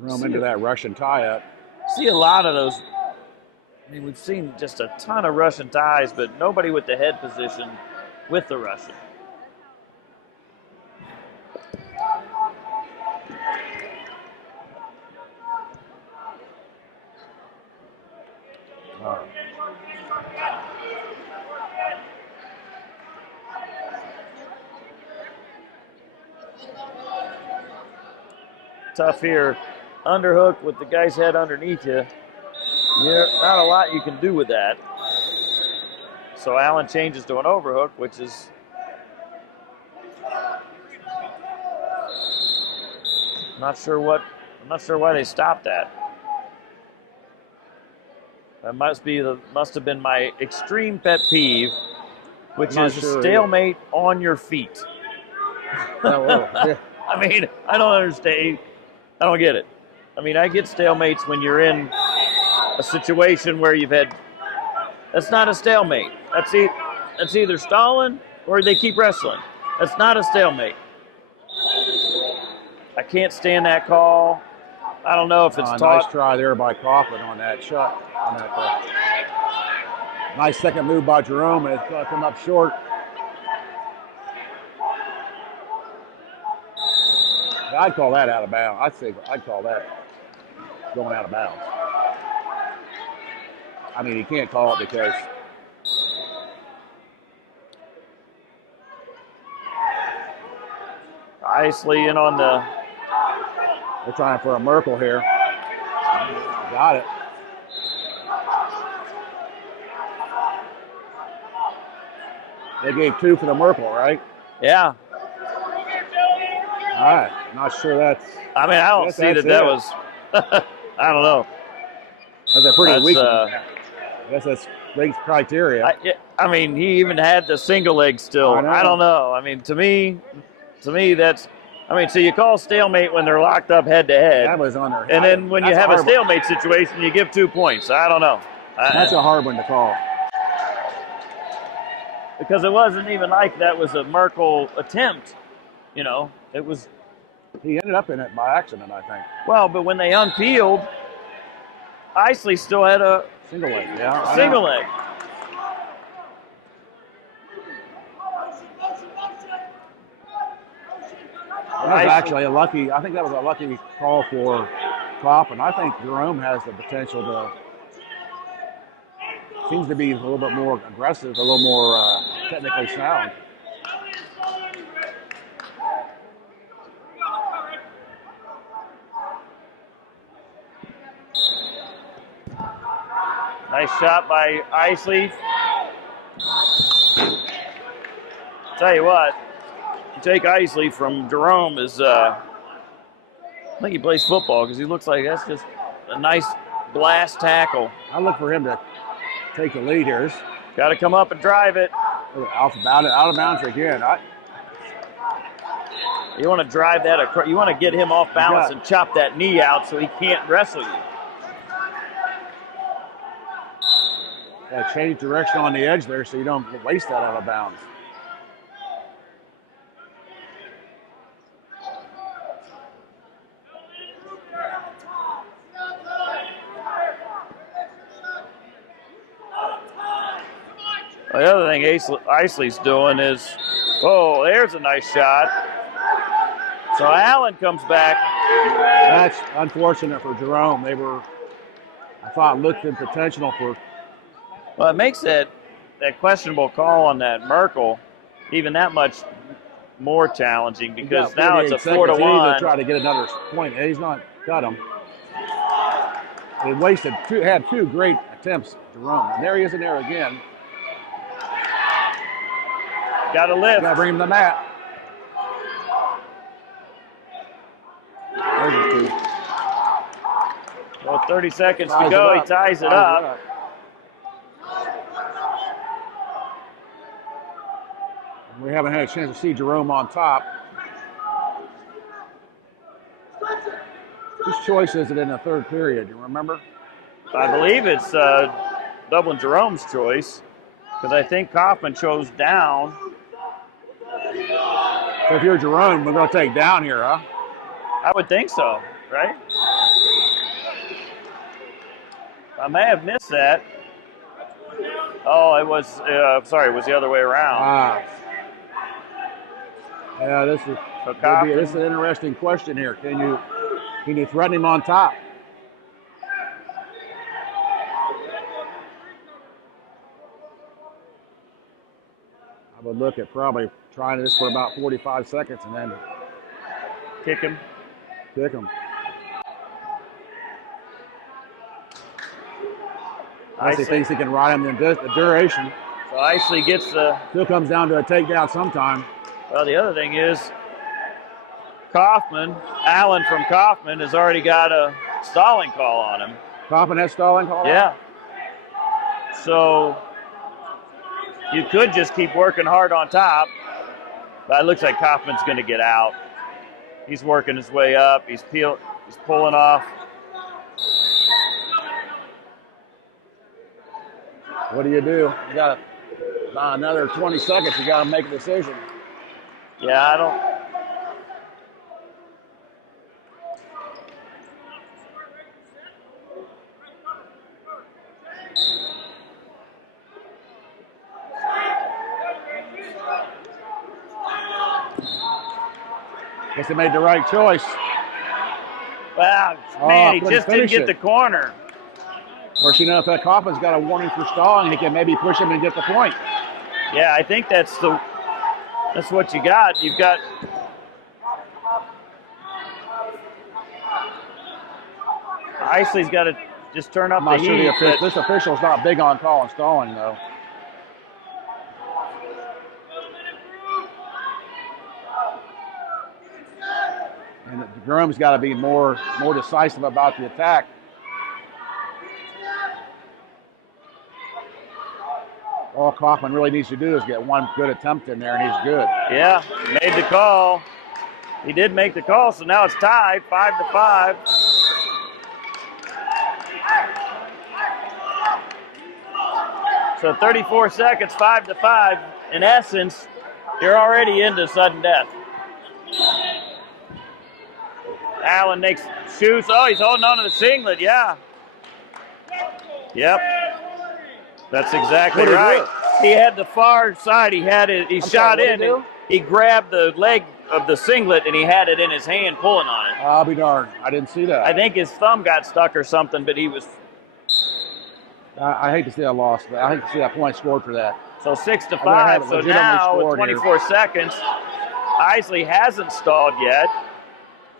Jerome into that Russian tie-up. See a lot of those. I mean, we've seen just a ton of Russian ties, but nobody with the head position with the Russian. Tough here. Underhook with the guy's head underneath you. Yeah, not a lot you can do with that. So Allen changes to an overhook, which is I'm not sure why they stopped that. That must have been my extreme pet peeve, which is stalemate on your feet. Yeah. I mean, I don't understand. I don't get it. I mean, I get stalemates when you're in a situation where you've had. That's not a stalemate. That's either stalling or they keep wrestling. That's not a stalemate. I can't stand that call. I don't know if it's taught. Nice try there by Coffman on that shot. Nice second move by Jerome, and it's going to come up short. I'd call that out of bounds. I'd call that going out of bounds. I mean, he can't call it because Isley in on the. They're trying for a Merkel here. Got it. They gave 2 for the Merkel, right? Yeah. All right. Not sure that's. I mean, I don't see that was. I don't know. That's a pretty weak. I guess that's Briggs criteria. I mean, he even had the single leg still. I don't know. I mean, to me, that's. I mean, so you call stalemate when they're locked up head to head. That was on their. And then when you have a stalemate situation, you give 2 points. I don't know. That's a hard one to call. because it wasn't even like that was a Merkel attempt. You know, it was. He ended up in it by accident, I think. Well, but when they unpeeled, Isley still had a Single leg, yeah. I single know. leg. That was actually a lucky. I think that was a lucky call for Coffman. I think Jerome has the potential to. Seems to be a little bit more aggressive, a little more technically sound. Nice shot by Isley. Tell you what, you take Isley from Jerome is, I think he plays football because he looks like that's just a nice blast tackle. I look for him to take the lead here. Got to come up and drive it. Out of bounds again. You want to drive that across. You want to get him off balance and chop that knee out so he can't wrestle you. Change direction on the edge there so you don't waste that out of bounds. The other thing Isley's doing is, oh, there's a nice shot. So Allen comes back. That's unfortunate for Jerome. They were, I thought, looked intentional for. Well, it makes that questionable call on that Merkel even that much more challenging because now it's a 4-1. He's try to get another point. He's not got him. He had two great attempts, Jerome. And there he is in there again. Got to lift. Got to bring him to the mat. There's the two. Well, 30 seconds to go. He ties it up. We haven't had a chance to see Jerome on top. Whose choice is it in the third period? Do you remember? I believe it's Dublin Jerome's choice because I think Coffman chose down. So if you're Jerome, we're going to take down here, huh? I would think so, right? I may have missed that. Oh, it was, sorry, it was the other way around. Yeah, this is an interesting question here. Can you threaten him on top? I would look at probably trying this for about 45 seconds and then kick him. Isley thinks he can ride him in the duration. So Isley gets the. Still comes down to a takedown sometime. Well, the other thing is, Allen from Coffman has already got a stalling call on him. Coffman has stalling call? Yeah. So you could just keep working hard on top, but it looks like Coffman's going to get out. He's working his way up. He's pulling off. What do? You got another 20 seconds. You got to make a decision. Yeah, I don't. Guess they made the right choice. Wow, man, he just didn't get the corner. Of course, you know, if that Coffman's got a warning for stalling, he can maybe push him and get the point. Yeah, I think that's what you got. You've got Isley's got to just turn up the heat. Sure this official's not big on calling stalling, though. And Jerome's got to be more decisive about the attack. All Coffman really needs to do is get one good attempt in there, and he's good. Yeah, made the call. He did make the call, so now it's tied, 5-5. So 34 seconds, 5-5. in essence, you're already into sudden death. Allen makes shoots. Oh, he's holding on to the singlet. Yeah. Yep. That's exactly right. He had the far side. He had it. He shot in. And he grabbed the leg of the singlet and he had it in his hand, pulling on it. I'll be darned. I didn't see that. I think his thumb got stuck or something, but he was. I hate to see that loss. I hate to see that point scored for that. So 6-5. So now with 24 seconds, Isley hasn't stalled yet.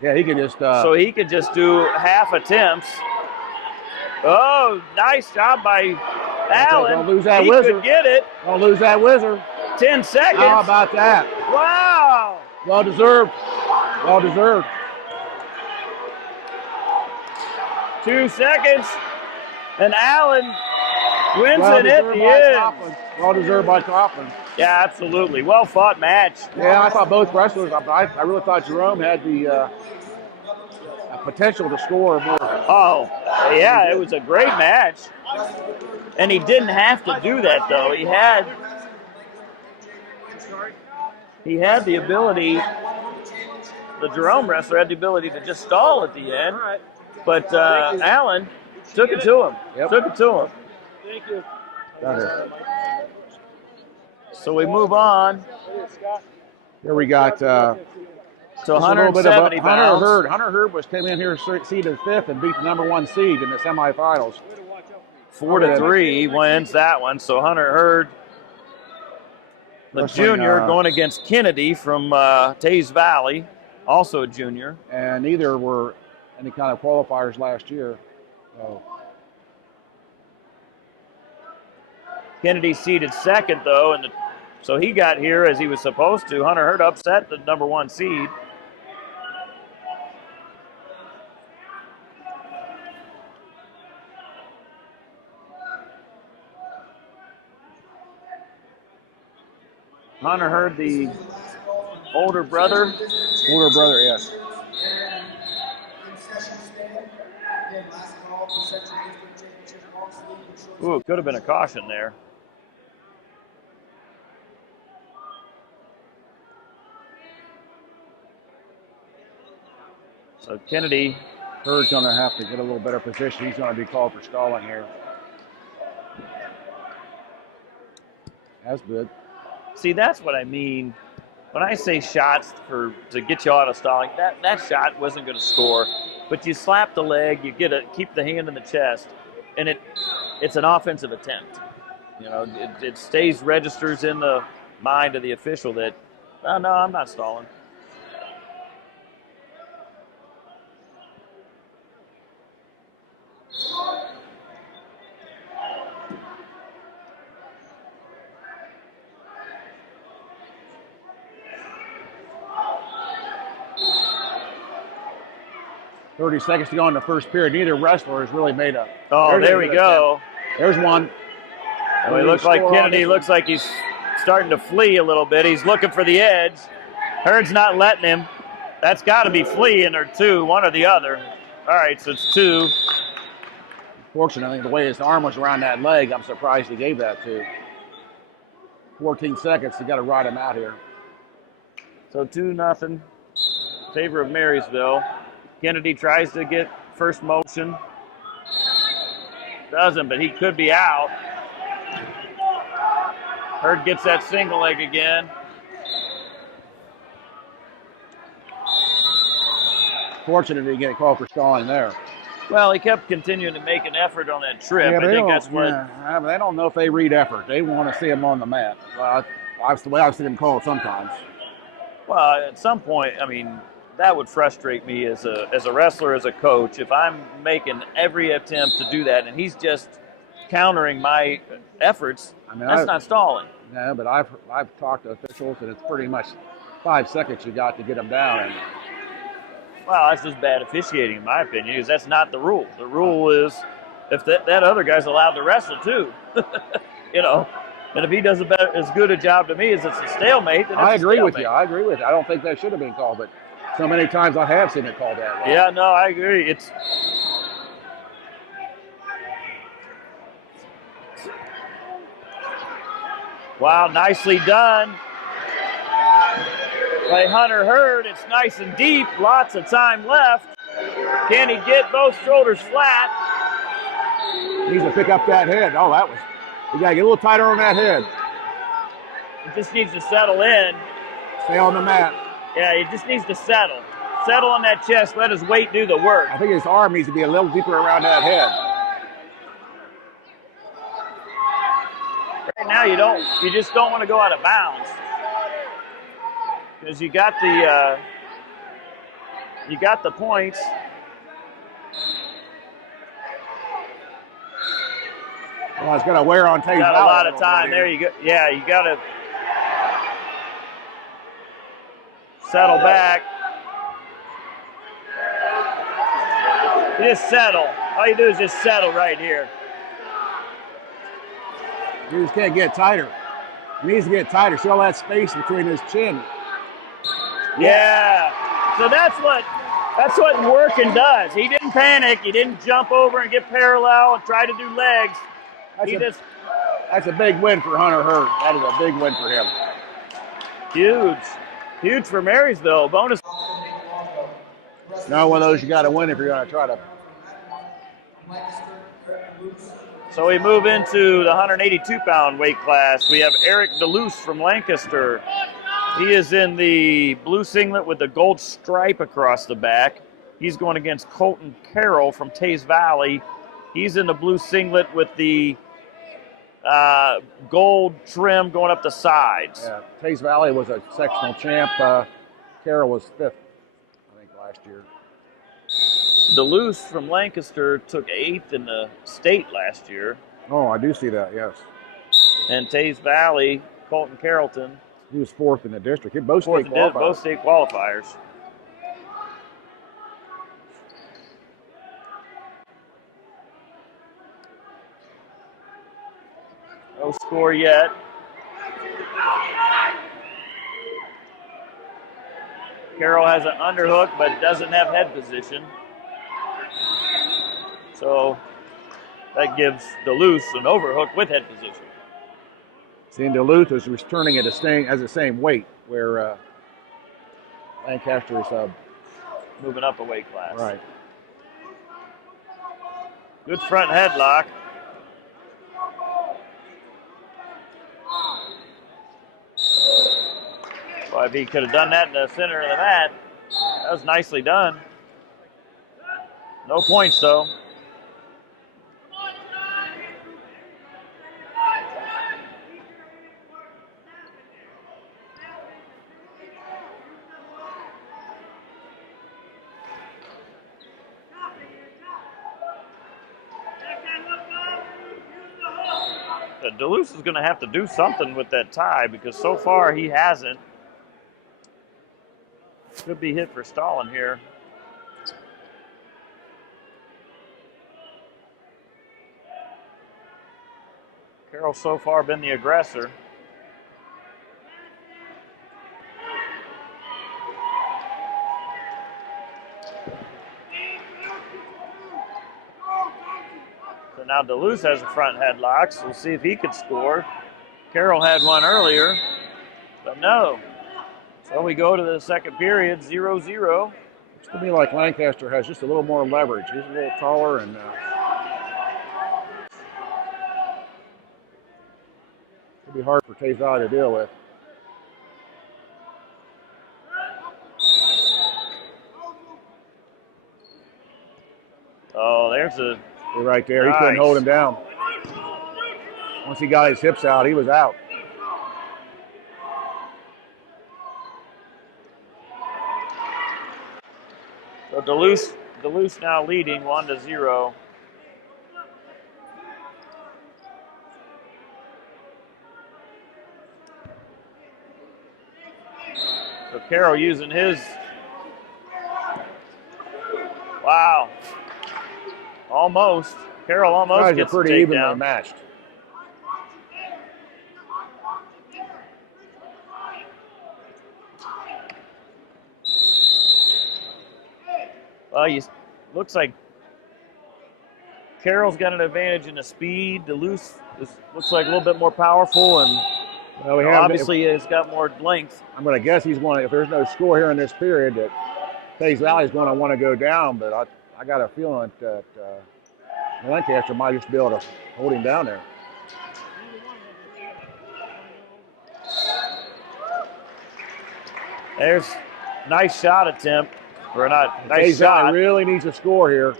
Yeah, he can just. So he could just do half attempts. Oh, nice job by Allen. Don't lose that he whizzer. Could get it. Don't lose that whizzer. 10 seconds. How about that? Wow. Well deserved. Well deserved. 2 seconds. And Allen wins it at the end. Coffman. Well deserved by Coffman. Yeah, absolutely. Well fought match. Yeah, I thought both wrestlers. I really thought Jerome had the potential to score more. Oh, yeah, it was a great match. And he didn't have to do that, though. He had the ability, the Jerome wrestler had the ability to just stall at the end. But Allen took it to him. Yep. Took it to him. Thank you. So we move on. Here we got to 170 pounds. Hunter Hurd came in here seeded 5th and beat the #1 seed in the semifinals. 4-3 wins that one. So Hunter Hurd, the junior, going against Kennedy from Teays Valley, also a junior. And neither were any kind of qualifiers last year. So. Kennedy seeded 2nd, though, and so he got here as he was supposed to. Hunter Hurd upset the #1 seed. Hunter Hurd, the older brother. Older brother, yes. Ooh, it could have been a caution there. So Kennedy. Hurd's going to have to get a little better position. He's going to be called for stalling here. That's good. See, that's what I mean when I say shots to get you out of stalling. That shot wasn't going to score, but you slap the leg, you keep the hand in the chest, and it's an offensive attempt. You know, it registers in the mind of the official that, oh, no, I'm not stalling. .30 seconds to go in the first period. Neither wrestler has really made a. Oh, there we go. There's one. Well, it looks like Kennedy looks like he's starting to flee a little bit. He's looking for the edge. Hurd's not letting him. That's got to be fleeing or 2, one or the other. All right, so it's 2. Fortunately, the way his arm was around that leg, I'm surprised he gave that to. 14 seconds. You got to ride him out here. So 2-0 favor of Marysville. Kennedy tries to get first motion. Doesn't, but he could be out. Hurd gets that single leg again. Fortunate he get called for stalling there. Well, he kept continuing to make an effort on that trip. Yeah, I think that's what. Yeah, they don't know if they read effort. They want to see him on the mat. That's the way I've seen him called sometimes. Well, at some point, I mean, that would frustrate me as a wrestler, as a coach, if I'm making every attempt to do that and he's just countering my efforts. I mean, that's not stalling. Yeah, but I've talked to officials and it's pretty much 5 seconds you got to get them down. And well, that's just bad officiating, in my opinion, because that's not the rule. The rule is if that other guy's allowed to wrestle too, you know. And if he does as good a job to me as it's a stalemate, then it's I agree a with you. I agree with you. I don't think that should have been called, but so many times I have seen it called that way. Yeah, no, I agree. It's Wow, nicely done by Hunter Hurd. It's nice and deep, lots of time left. Can he get both shoulders flat? Needs to pick up that head. Oh, you got to get a little tighter on that head. He just needs to settle in. Stay on the mat. Yeah, he just needs to settle. Settle on that chest, let his weight do the work. I think his arm needs to be a little deeper around that head. Right now, you just don't want to go out of bounds because you got the points. Well, it's going to wear on Teays Valley. Got a lot of time. There you go. Yeah, you got to settle back. You just settle. All you do is just settle right here. You just can't get tighter. He needs to get tighter. See all that space between his chin. Yeah. So that's what working does. He didn't panic. He didn't jump over and get parallel and try to do legs. That's a big win for Hunter Hurd. That is a big win for him. Huge for Marysville. Bonus. Now one of those you got to win if you're going to try to. So we move into the 182-pound weight class. We have Eric DeLuce from Lancaster. He is in the blue singlet with the gold stripe across the back. He's going against Colton Carroll from Teays Valley. He's in the blue singlet with the gold trim going up the sides. Yeah, Teays Valley was a sectional champ. Carroll was 5th, I think, last year. DeLuce from Lancaster took 8th in the state last year. Oh, I do see that, yes. And Teays Valley, Colton Carrollton. He was 4th in the district. Both Both state state qualifiers. No score yet. Carroll has an underhook but doesn't have head position. So that gives DeLuce an overhook with head position. See, Duluth is returning at the same weight, where Lancaster is moving up a weight class. Right. Good front headlock. Well, if he could have done that in the center of the mat, that was nicely done. No points, though. DeLuce is going to have to do something with that tie because so far he hasn't. Could be hit for stalling here. Carroll's so far been the aggressor. So now DeLuce has a front headlock, so we'll see if he could score. Carroll had one earlier, but no. So we go to the second period, 0-0. Looks to me like Lancaster has just a little more leverage. He's a little taller and it'll be hard for Teays Valley to deal with. Oh, there's a... Right there, nice. He couldn't hold him down. Once he got his hips out, he was out. So DeLuce now leading 1-0. So Carroll using his. Wow. Almost. Carroll almost Guys gets are pretty the evenly takedown. matched. Well, looks like Carroll's got an advantage in the speed. DeLuce looks like a little bit more powerful and Well, we have, Obviously, he's got more length. I'm going to guess he's going to, if there's no score here in this period, that Teays Valley is going to want to go down, but I got a feeling that Lancaster might just be able to hold him down there. There's nice shot attempt, or not nice Teays Valley shot. really needs a score here.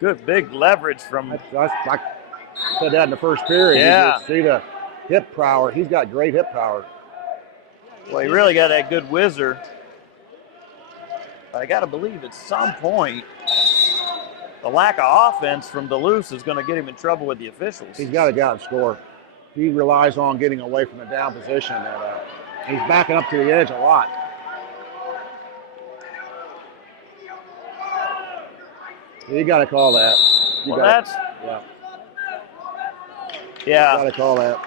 Good big leverage from. I said that in the first period. Yeah. You just see the hip power. He's got great hip power. Well, he really got that good whizzer. I got to believe at some point the lack of offense from Duluth is going to get him in trouble with the officials. He's got to go out and score. He relies on getting away from the down position. And, he's backing up to the edge a lot. You got to call that. Yeah. Got to call that.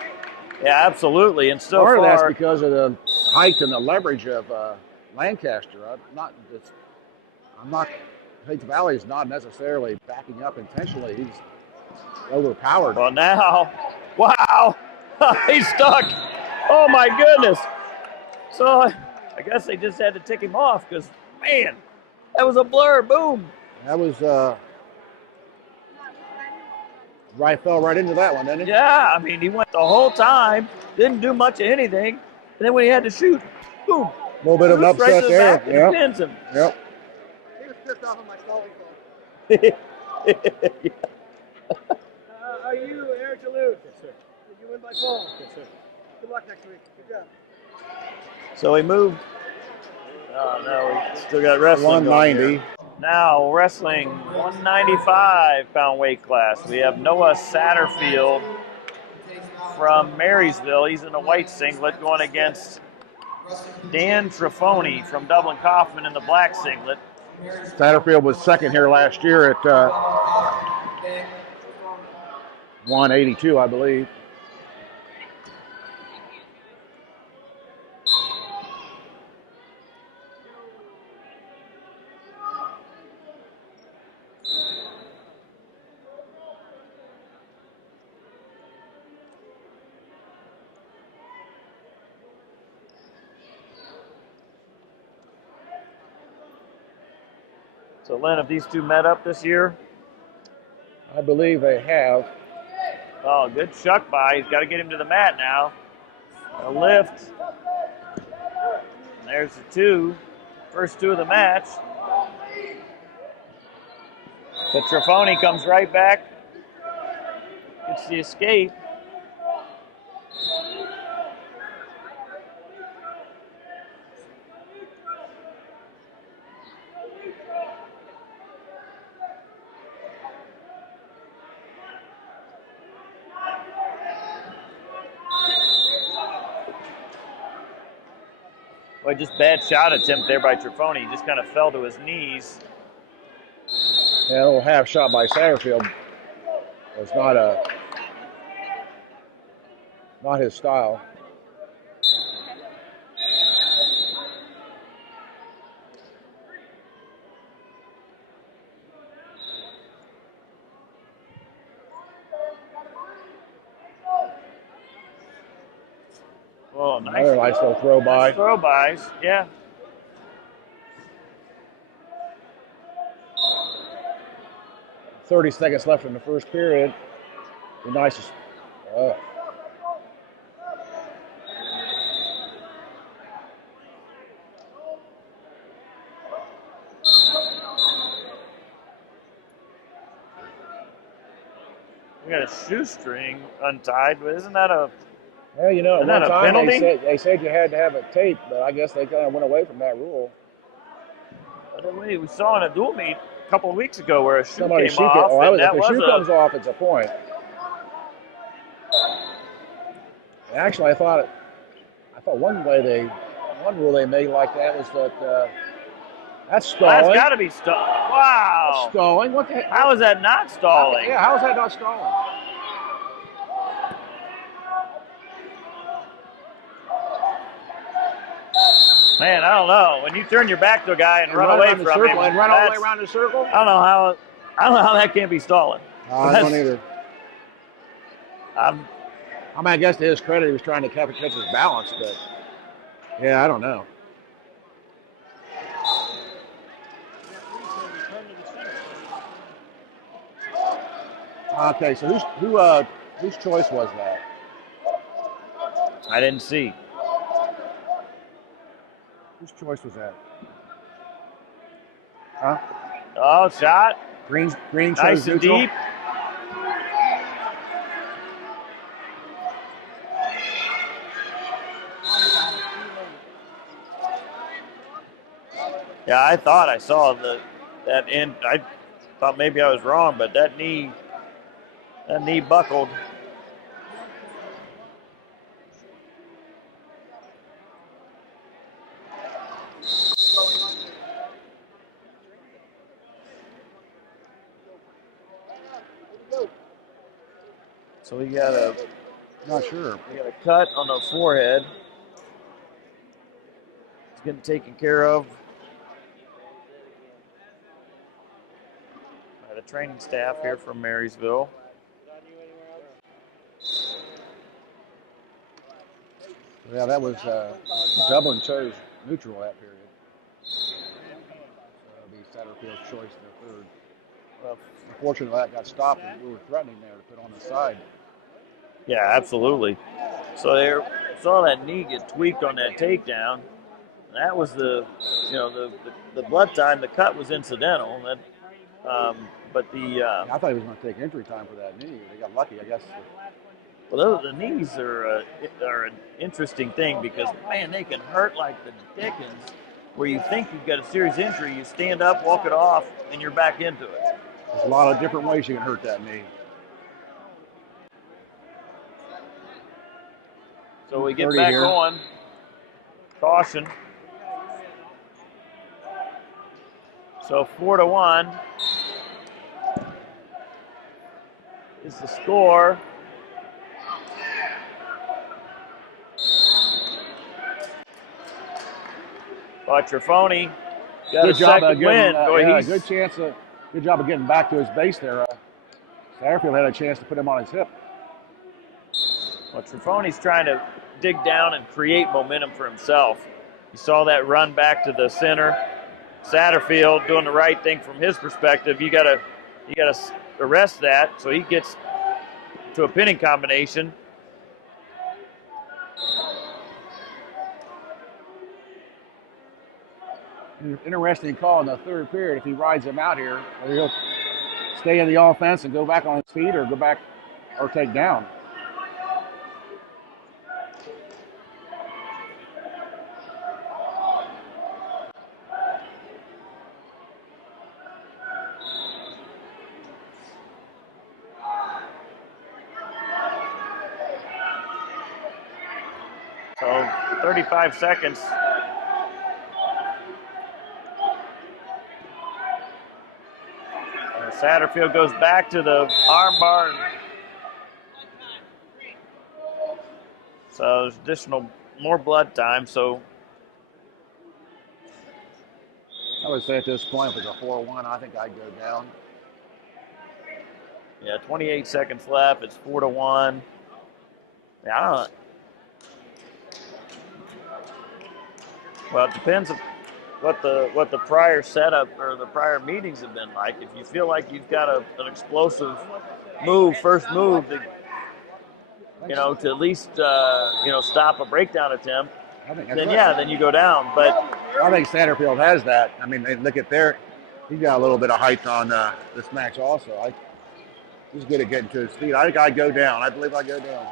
Yeah, absolutely. And so part far, of that's because of the height and the leverage of Lancaster. Teays Valley is not necessarily backing up intentionally. He's overpowered. Well, now, wow, he's stuck. Oh my goodness. So I guess they just had to tick him off because, man, that was a blur. Boom. That was fell right into that one, didn't he? Yeah, I mean, he went the whole time, didn't do much of anything, and then when he had to shoot, boom. A little bit of an Right upset to the there. back, and it pins him. Yep. He was pissed off on my calling call. Are you Eric Duluth? Yes, sir. Did you win by phone? Yes, sir. Good luck next week. Good job. So he moved. Oh, no, he still got wrestling. 190. Now wrestling 195-pound weight class. We have Noah Satterfield from Marysville. He's in a white singlet going against Dan Trifoni from Dublin Coffman in the black singlet. Satterfield was second here last year at 182, I believe. So, Len, have these two met up this year? I believe they have. Oh, good shuck by. He's got to get him to the mat now. A lift. And there's the two. First two of the match. But Trifoni comes right back. Gets the escape. Well, just bad shot attempt there by Trifoni. He just kind of fell to his knees. Yeah, a little half shot by Satterfield. It's not his style. Oh, nice. Another nice little throw by. Nice throw bys, yeah. .30 left in the first period. Be nice. We got a shoestring untied, but isn't that a... Well, you know, at Isn't one that a time penalty? they said you had to have it taped, but I guess they kind of went away from that rule. We saw in a dual meet a couple of weeks ago where a shoe Somebody's came shoe off. And if that the shoe was comes off, it's a point. Actually, I thought one rule they made like that was that that's stalling. That's got to be stalling. Wow. That's stalling. What the heck? How is that not stalling? Yeah, how is that not stalling? Man, I don't know. When you turn your back to a guy and run away from him, and run all the way around the circle. I don't know how. I don't know how that can't be stalling. I don't either. I'm, I mean, I guess to his credit, he was trying to catch his balance, but yeah, I don't know. Okay, so whose choice was that? I didn't see. Whose choice was that? Huh? Oh, shot. Green chose Nice and neutral. deep. Yeah, I thought I saw that end. I thought maybe I was wrong, but that knee buckled. So we got a Not sure. cut on the forehead. It's getting taken care of by the training staff here from Marysville. Yeah, that was Dublin chose neutral that period. So that'll be Satterfield's choice in the third. Well, unfortunately, that got stopped, and we were threatening there to put on the side. Yeah, absolutely. So they saw that knee get tweaked on that takedown. That was the blood time. The cut was incidental. That, but I thought he was going to take injury time for that knee. They got lucky, I guess. Well, the knees are an interesting thing because, man, they can hurt like the dickens. Where you think you've got a serious injury, you stand up, walk it off, and you're back into it. There's a lot of different ways you can hurt that knee. So we get back on. Caution. So 4-1 is the score. But Trifoni got a second win. Good job of getting back to his base there. Satterfield had a chance to put him on his hip. Well, Trifoni's trying to dig down and create momentum for himself. You saw that run back to the center. Satterfield doing the right thing from his perspective. You gotta arrest that so he gets to a pinning combination. Interesting call in the third period. If he rides him out here, whether he'll stay in the offense and go back on his feet or go back or take down. So 35 seconds. Satterfield goes back to the arm bar. So there's more blood time. So I would say at this point, if it's a 4-1, I think I'd go down. Yeah, 28 seconds left. It's 4-1. Yeah, I don't know. Well, it depends on what the prior setup or the prior meetings have been like. If you feel like you've got an explosive first move, to at least stop a breakdown attempt, then you go down. But I think Satterfield has that. I mean, look at he's got a little bit of height on this match also. He's good at getting to his feet. I think I'd go down. I believe I'd go down.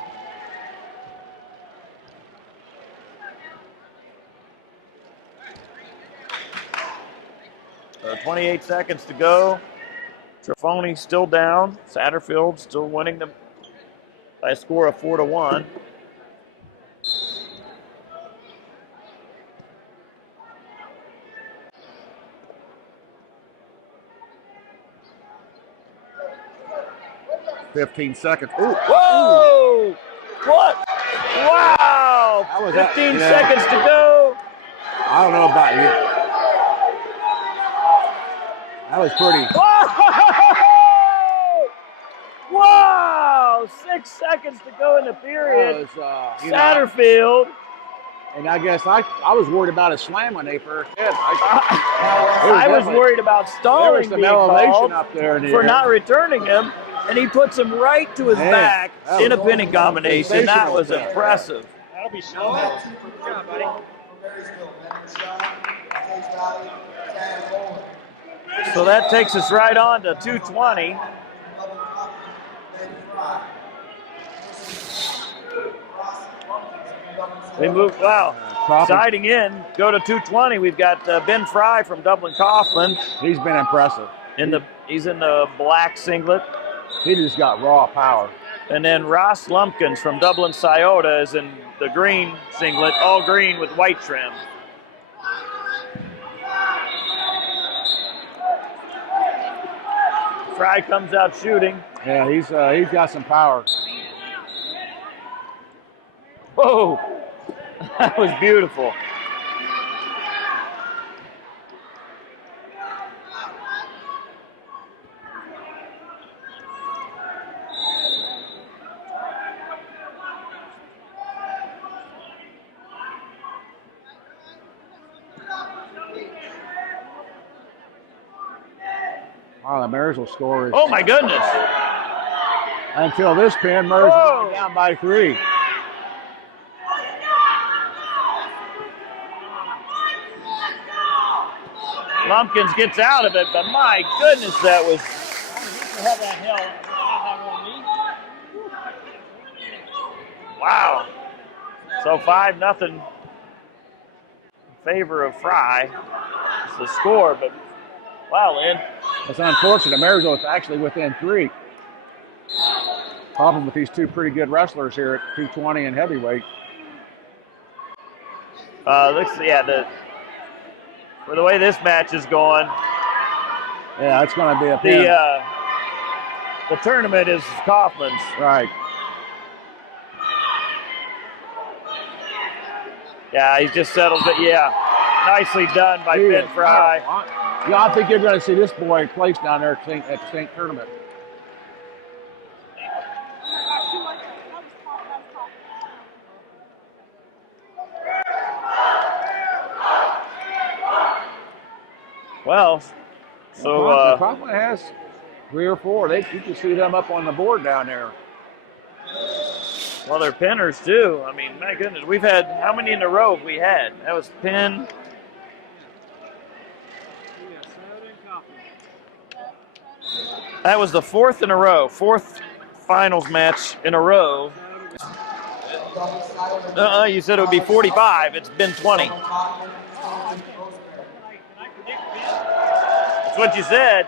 28 seconds to go. Trifoni still down. Satterfield still winning by a score of 4-1. $15 seconds. Ooh. Whoa! What? Wow! 15 seconds to go. I don't know about you. That was pretty. Wow, 6 seconds to go in the period. That was, Satterfield. and I guess I was worried about a slam when they first hit. I was worried about There was stalling some being elevation called up there in the for air. not returning him, and he puts him right to his Man, back that in a was pinning combination. That sensational was stuff. impressive. That'll be Now slow. back to for Good job, buddy. from Marysville, Mentor Shine, Teays Valley, Tanner Bowling. So that takes us right on to 220. Dublin Coffman, Ben Fry. Ross Lumpkins from Dublin We move, wow. Coffman, Siding in, go to 220. We've got Ben Fry from Dublin Coffman. he's been impressive. He's in the black singlet. He just got raw power. And then Ross Lumpkins from Dublin Scioto is in the green singlet, all green with white trim. Fry comes out shooting. Yeah, he's got some power. Whoa, that was beautiful. Wow, the Marysville score is. Oh my goodness. Until this pin, Marysville Whoa. down by 3. Lumpkins gets out of it, but my goodness, that was. Have that hell. Wow. So 5-0 in favor of Fry. It's the score, but wow, Lynn. It's unfortunate. Marysville is actually within 3. Problem with these two pretty good wrestlers here at 220 and heavyweight. For the way this match is going, Yeah, it's going to be a pin. the tournament is Kaufman's. Right. Yeah, he just settled it. Yeah, nicely done by Ben Fry. Yeah, I think you're going to see this boy place down there at the state tournament. Well, so Coffman has 3 or 4. You can see them up on the board down there. well, they're pinners too. I mean, my goodness, we've had how many in a row have we had? That was pin. That was the 4th in a row, 4th finals match in a row. You said it would be 45. It's been 20. That's what you said.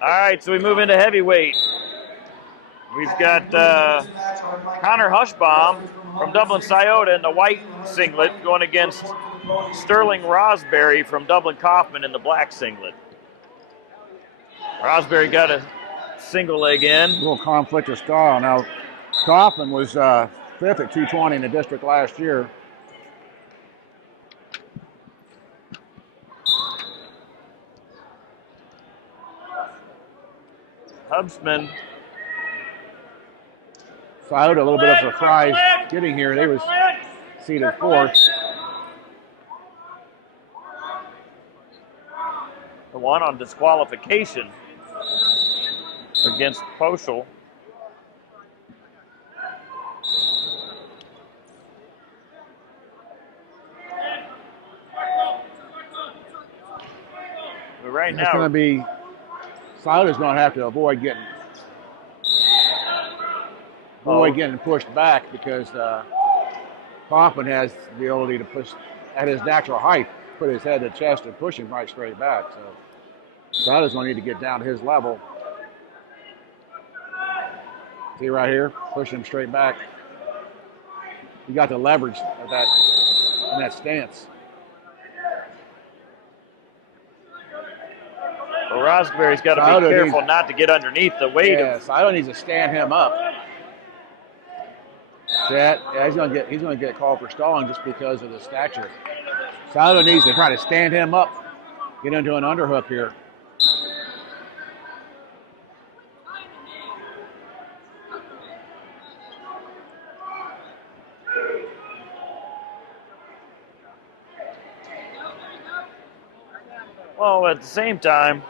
All right, so we move into heavyweight. We've got Connor Hushbaum from Dublin Scioto in the white singlet going against Sterling Rosberry from Dublin Coffman in the black singlet. Rosberry got a single leg in. A little conflict of style. Now, Coffman was 5th at 220 in the district last year. Hubsman. Scioto, a little bit of a surprise getting here. They was seated 4th. The one on disqualification against Poschel. But right It's going now, to be, Scioto's going to have to avoid getting pushed back because Coffman has the ability to push at his natural height, put his head to chest and push him right straight back. So Scioto's going to need to get down to his level. See right here, push him straight back. You got the leverage of that in that stance. well, Rosberry's got to Scioto be careful not to get underneath the weight Yeah, of. Scioto needs to stand him up. That, yeah, he's going to get called for stalling just because of the stature. Scioto needs to try to stand him up, get into an underhook here. Well, at the same time,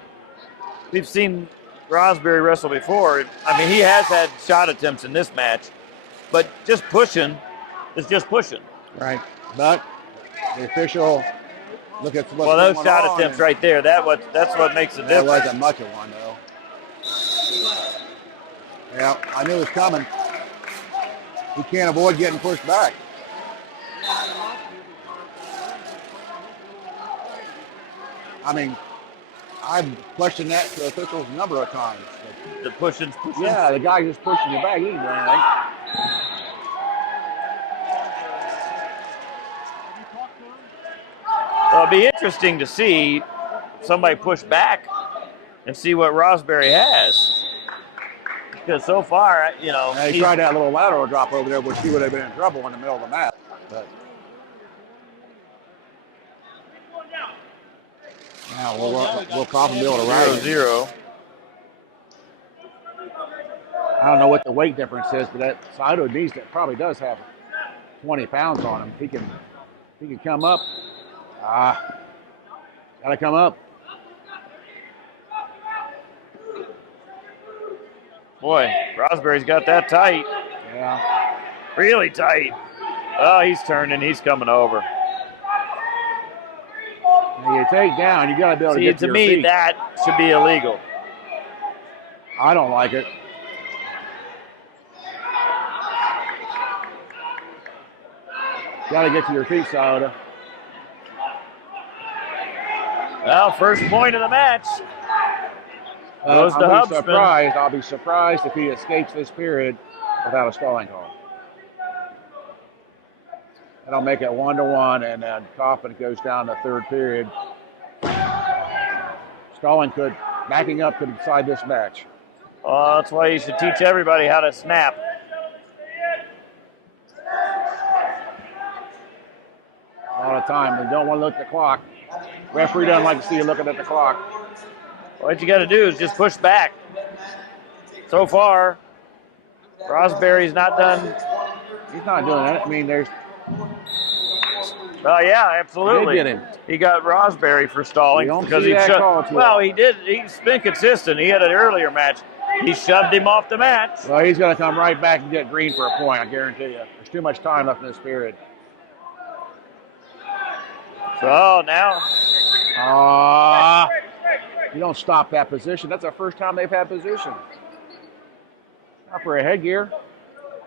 we've seen Rosberry wrestle before. I mean, he has had shot attempts in this match, but just pushing is just pushing. Right. But the official, look at what's Well, those going shot on, attempts and right there, that's what makes the that difference. wasn't much of one, though. Yeah, I knew it was coming. He can't avoid getting pushed back. I mean, I've questioned that to officials a number of times. The pushing. Yeah, the guy just pushing you back. He didn't do anything. Well, it'd be interesting to see somebody push back and see what Rosberry has. Because so far, you know, He tried that little lateral drop over there, which he would have been in trouble in the middle of the match. But now we'll Coffman be able to ride 0-0. I don't know what the weight difference is, but that Scioto probably does have 20 pounds on him. He can come up. Gotta come up. Boy, Rosberry's got that tight. Yeah. Really tight. Oh, he's turning. He's coming over. Now you take down, you gotta be able to See, get to your me, feet. that should be illegal. I don't like it. Gotta get to your feet, Scioto. Well, first point of the match goes to Hutzler. I'll be surprised if he escapes this period without a stalling call. That'll make it 1-1, and then Coffman goes down the third period. Stalling backing up could decide this match. Oh, that's why you should teach everybody how to snap. A lot of time. They don't want to look at the clock. Referee doesn't like to see you looking at the clock. What you got to do is just push back. So far, Rosberry's not done. He's not doing that. I mean, there's. Oh yeah, absolutely. They did him. He got Rosberry for stalling You don't because see he that shoved. call too Well, often. he did. He's been consistent. He had an earlier match. He shoved him off the match. Well, he's going to come right back and get green for a point. I guarantee you. There's too much time left in this period. So now, You don't stop that position. That's the first time they've had position. Not for a headgear.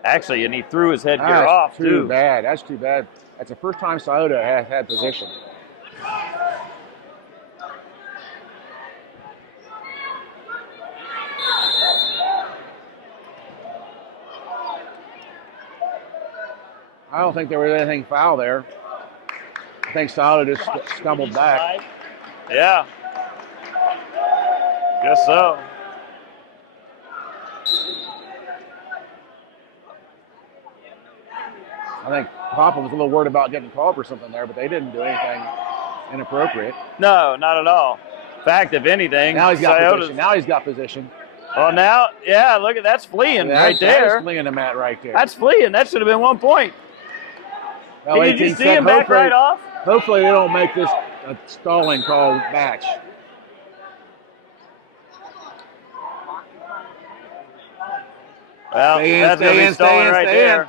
actually, and he threw his headgear That's off too too. bad. That's too bad. That's the first time Scioto has had position. I don't think there was anything foul there. I think Scioto just stumbled back. Yeah. Guess so. I think Papa was a little worried about getting called for something there, but they didn't do anything inappropriate. No, not at all. In fact, if anything, Now he's got Scioto's- position. Now he's got position. Well, now, yeah, look at that's fleeing right there. That's fleeing the mat right there. That's fleeing. That should have been 1 point. Well, Did you 18 see him seconds. back right off? Hopefully they don't make this a stalling call match. Well, Stay in, that's going to stay be in, stalling stay in, right stay in. there.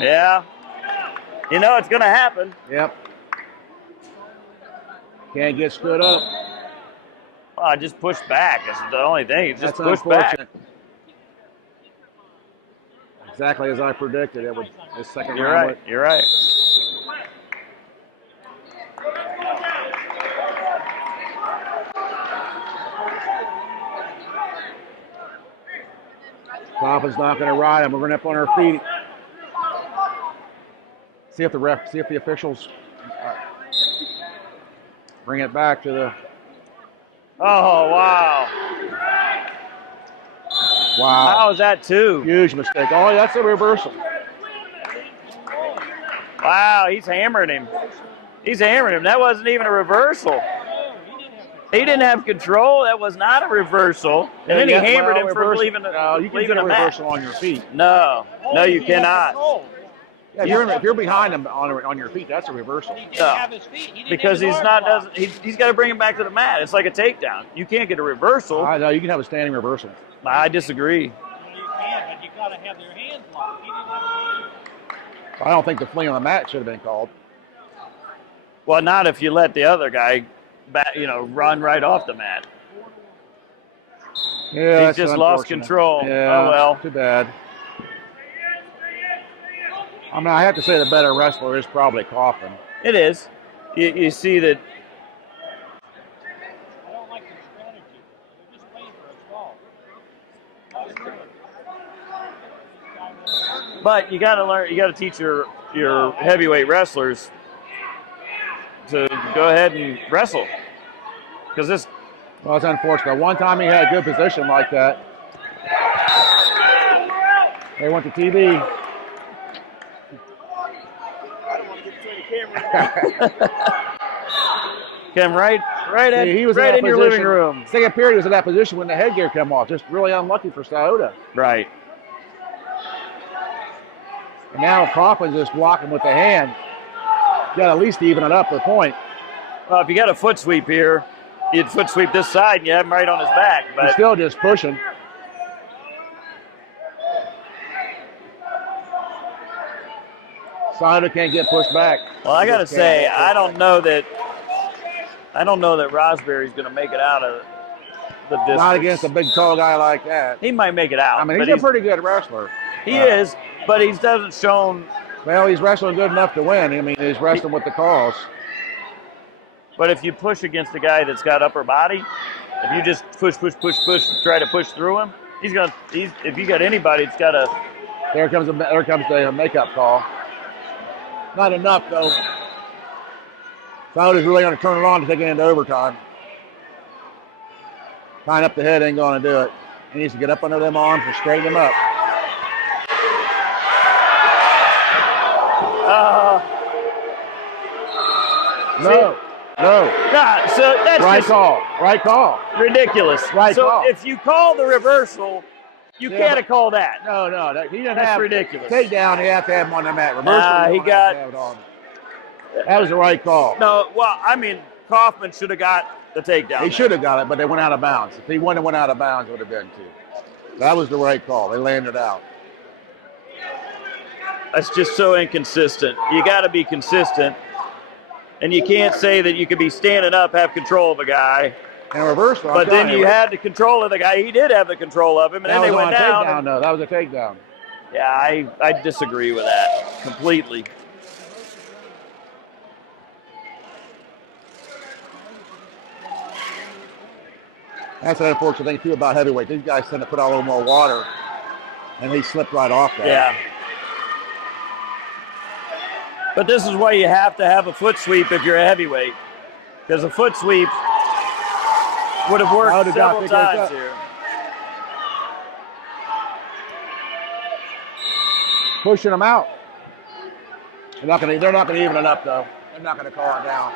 Yeah. You know it's going to happen. Yep. Can't get stood up. Well, I just pushed back. That's the only thing. It's just That's push back. unfortunate. Exactly as I predicted. It would this second You're round. right. You're right. Papa's not going to ride him. We're going to up on our feet. See if the officials bring it back to the. Oh, wow. Wow. How is that two? Huge mistake. Oh, that's a reversal. Wow, he's hammering him. He's hammering him. That wasn't even a reversal. He didn't have control. That was not a reversal. And then he hammered him for leaving No, you can leaving get a a match. reversal on your feet. No, no, you cannot. Yeah, if you're behind him on your feet, that's a reversal. He didn't No. have his feet. He didn't Because have his he's arms not locked. he's got to bring him back to the mat. It's like a takedown. You can't get a reversal. I know you can have a standing reversal. I disagree. You can, but you got to have their hands locked. He didn't have his hands. I don't think the fling on the mat should have been called. Well, not if you let the other guy run right off the mat. Yeah, He's that's just lost unfortunate. control. Yeah, Oh, well. Too bad. I mean, I have to say the better wrestler is probably Coffman. It is. You see that. I don't like their strategy. They're just waiting for a stall. But you got to learn. You got to teach your heavyweight wrestlers to go ahead and wrestle. Because this. Well, it's unfortunate. One time he had a good position like that. They went to TV. I don't want to get between the camera. Came right at See, he was right in, in that your position. living room. Second period, he was in that position when the headgear came off. Just really unlucky for Scioto. Right. And now Coffman's just blocking with the hand. You got to at least even it up to the point. Well, if you got a foot sweep here, you'd foot sweep this side and you have him right on his back. He's But still just pushing. Scioto can't get pushed back. well, I got to say, I don't know that Rosberry's going to make it out of the distance. Not against a big tall guy like that. He might make it out. I mean, but he's a pretty good wrestler. He is, but he doesn't shown. Well, he's wrestling good enough to win. I mean, he's wrestling with the calls. But if you push against a guy that's got upper body, if you just push, try to push through him, if you got anybody that's got a. There comes the makeup call. Not enough, though. Scioto's really going to turn it on to take it into overtime. Tying up the head ain't going to do it. He needs to get up under them arms and straighten them up. No. Nah, so that's Right just call. Right call. ridiculous. Right so call. if you call the reversal, you Yeah, can't but- have called that. No, he didn't That's have ridiculous. takedown. He have to have him on the mat. Reversal. Nah, you he don't have got- to have it on. That was the right call. No, well, I mean, Coffman should have got the takedown. He should have got it, but they went out of bounds. If he wouldn't have went out of bounds, it would have been two. That was the right call. They landed out. That's just so inconsistent. You got to be consistent. And you can't say that you could be standing up, have control of a guy, And a reversal. but then you had the control of the guy. He did have the control of him, and that then they was went on a down. takedown, though. That was a takedown. Yeah, I disagree with that completely. That's an unfortunate thing, too, about heavyweight. These guys tend to put out a little more water, and he slipped right off that. Yeah. But this is why you have to have a foot sweep if you're a heavyweight, because a foot sweep would have worked Would have got several picked times up. here. Pushing them out. They're not going to even it up, though. They're not going to call it down.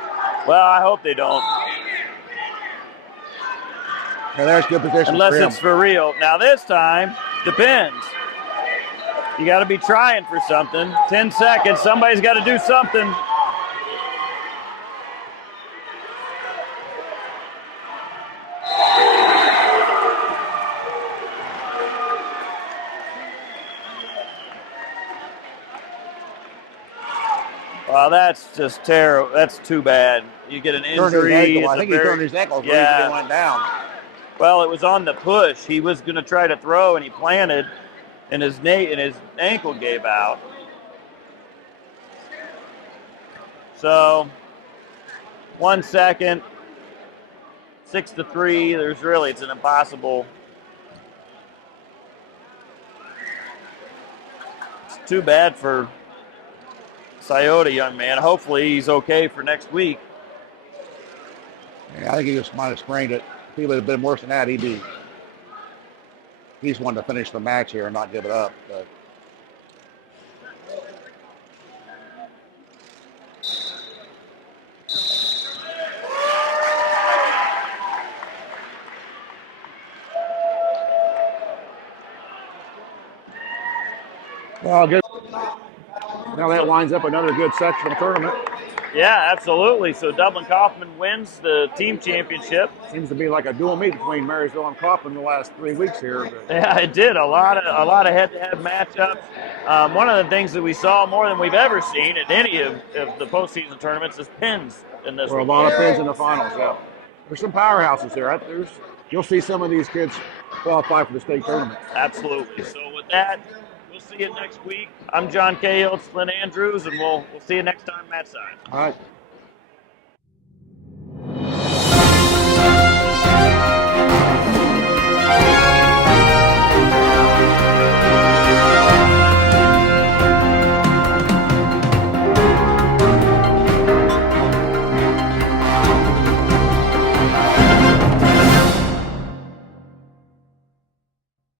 Well, I hope they don't, And there's good position unless for him. it's for real. Now this time, depends. You got to be trying for something. 10 seconds, somebody's got to do something. Well, that's just terrible. That's too bad. You get an Turned his injury. ankle. It's I a think he very- turned his ankle Yeah. when he went down. Well, it was on the push. He was going to try to throw, and he planted, and his ankle gave out. So, 1 second, 6-3. It's an impossible. It's too bad for Scioto, young man. Hopefully, he's okay for next week. Yeah, I think he just might have sprained it. If he would have been worse than that, he's wanted to finish the match here and not give it up. But well, good. Now that lines up another good sectional tournament. Yeah, absolutely. So Dublin Coffman wins the team championship. Seems to be like a dual meet between Marysville and Coffman the last 3 weeks here. But Yeah, it did. A lot of head-to-head matchups. One of the things that we saw more than we've ever seen at any of the postseason tournaments is pins in this there were a one. lot of pins in the finals. Yeah, there's some powerhouses here. You'll see some of these kids qualify for the state tournament. Absolutely. So with that, we'll see you next week. I'm John Cahill, it's Lynn Andrews, and we'll see you next time, Matt Side. All right.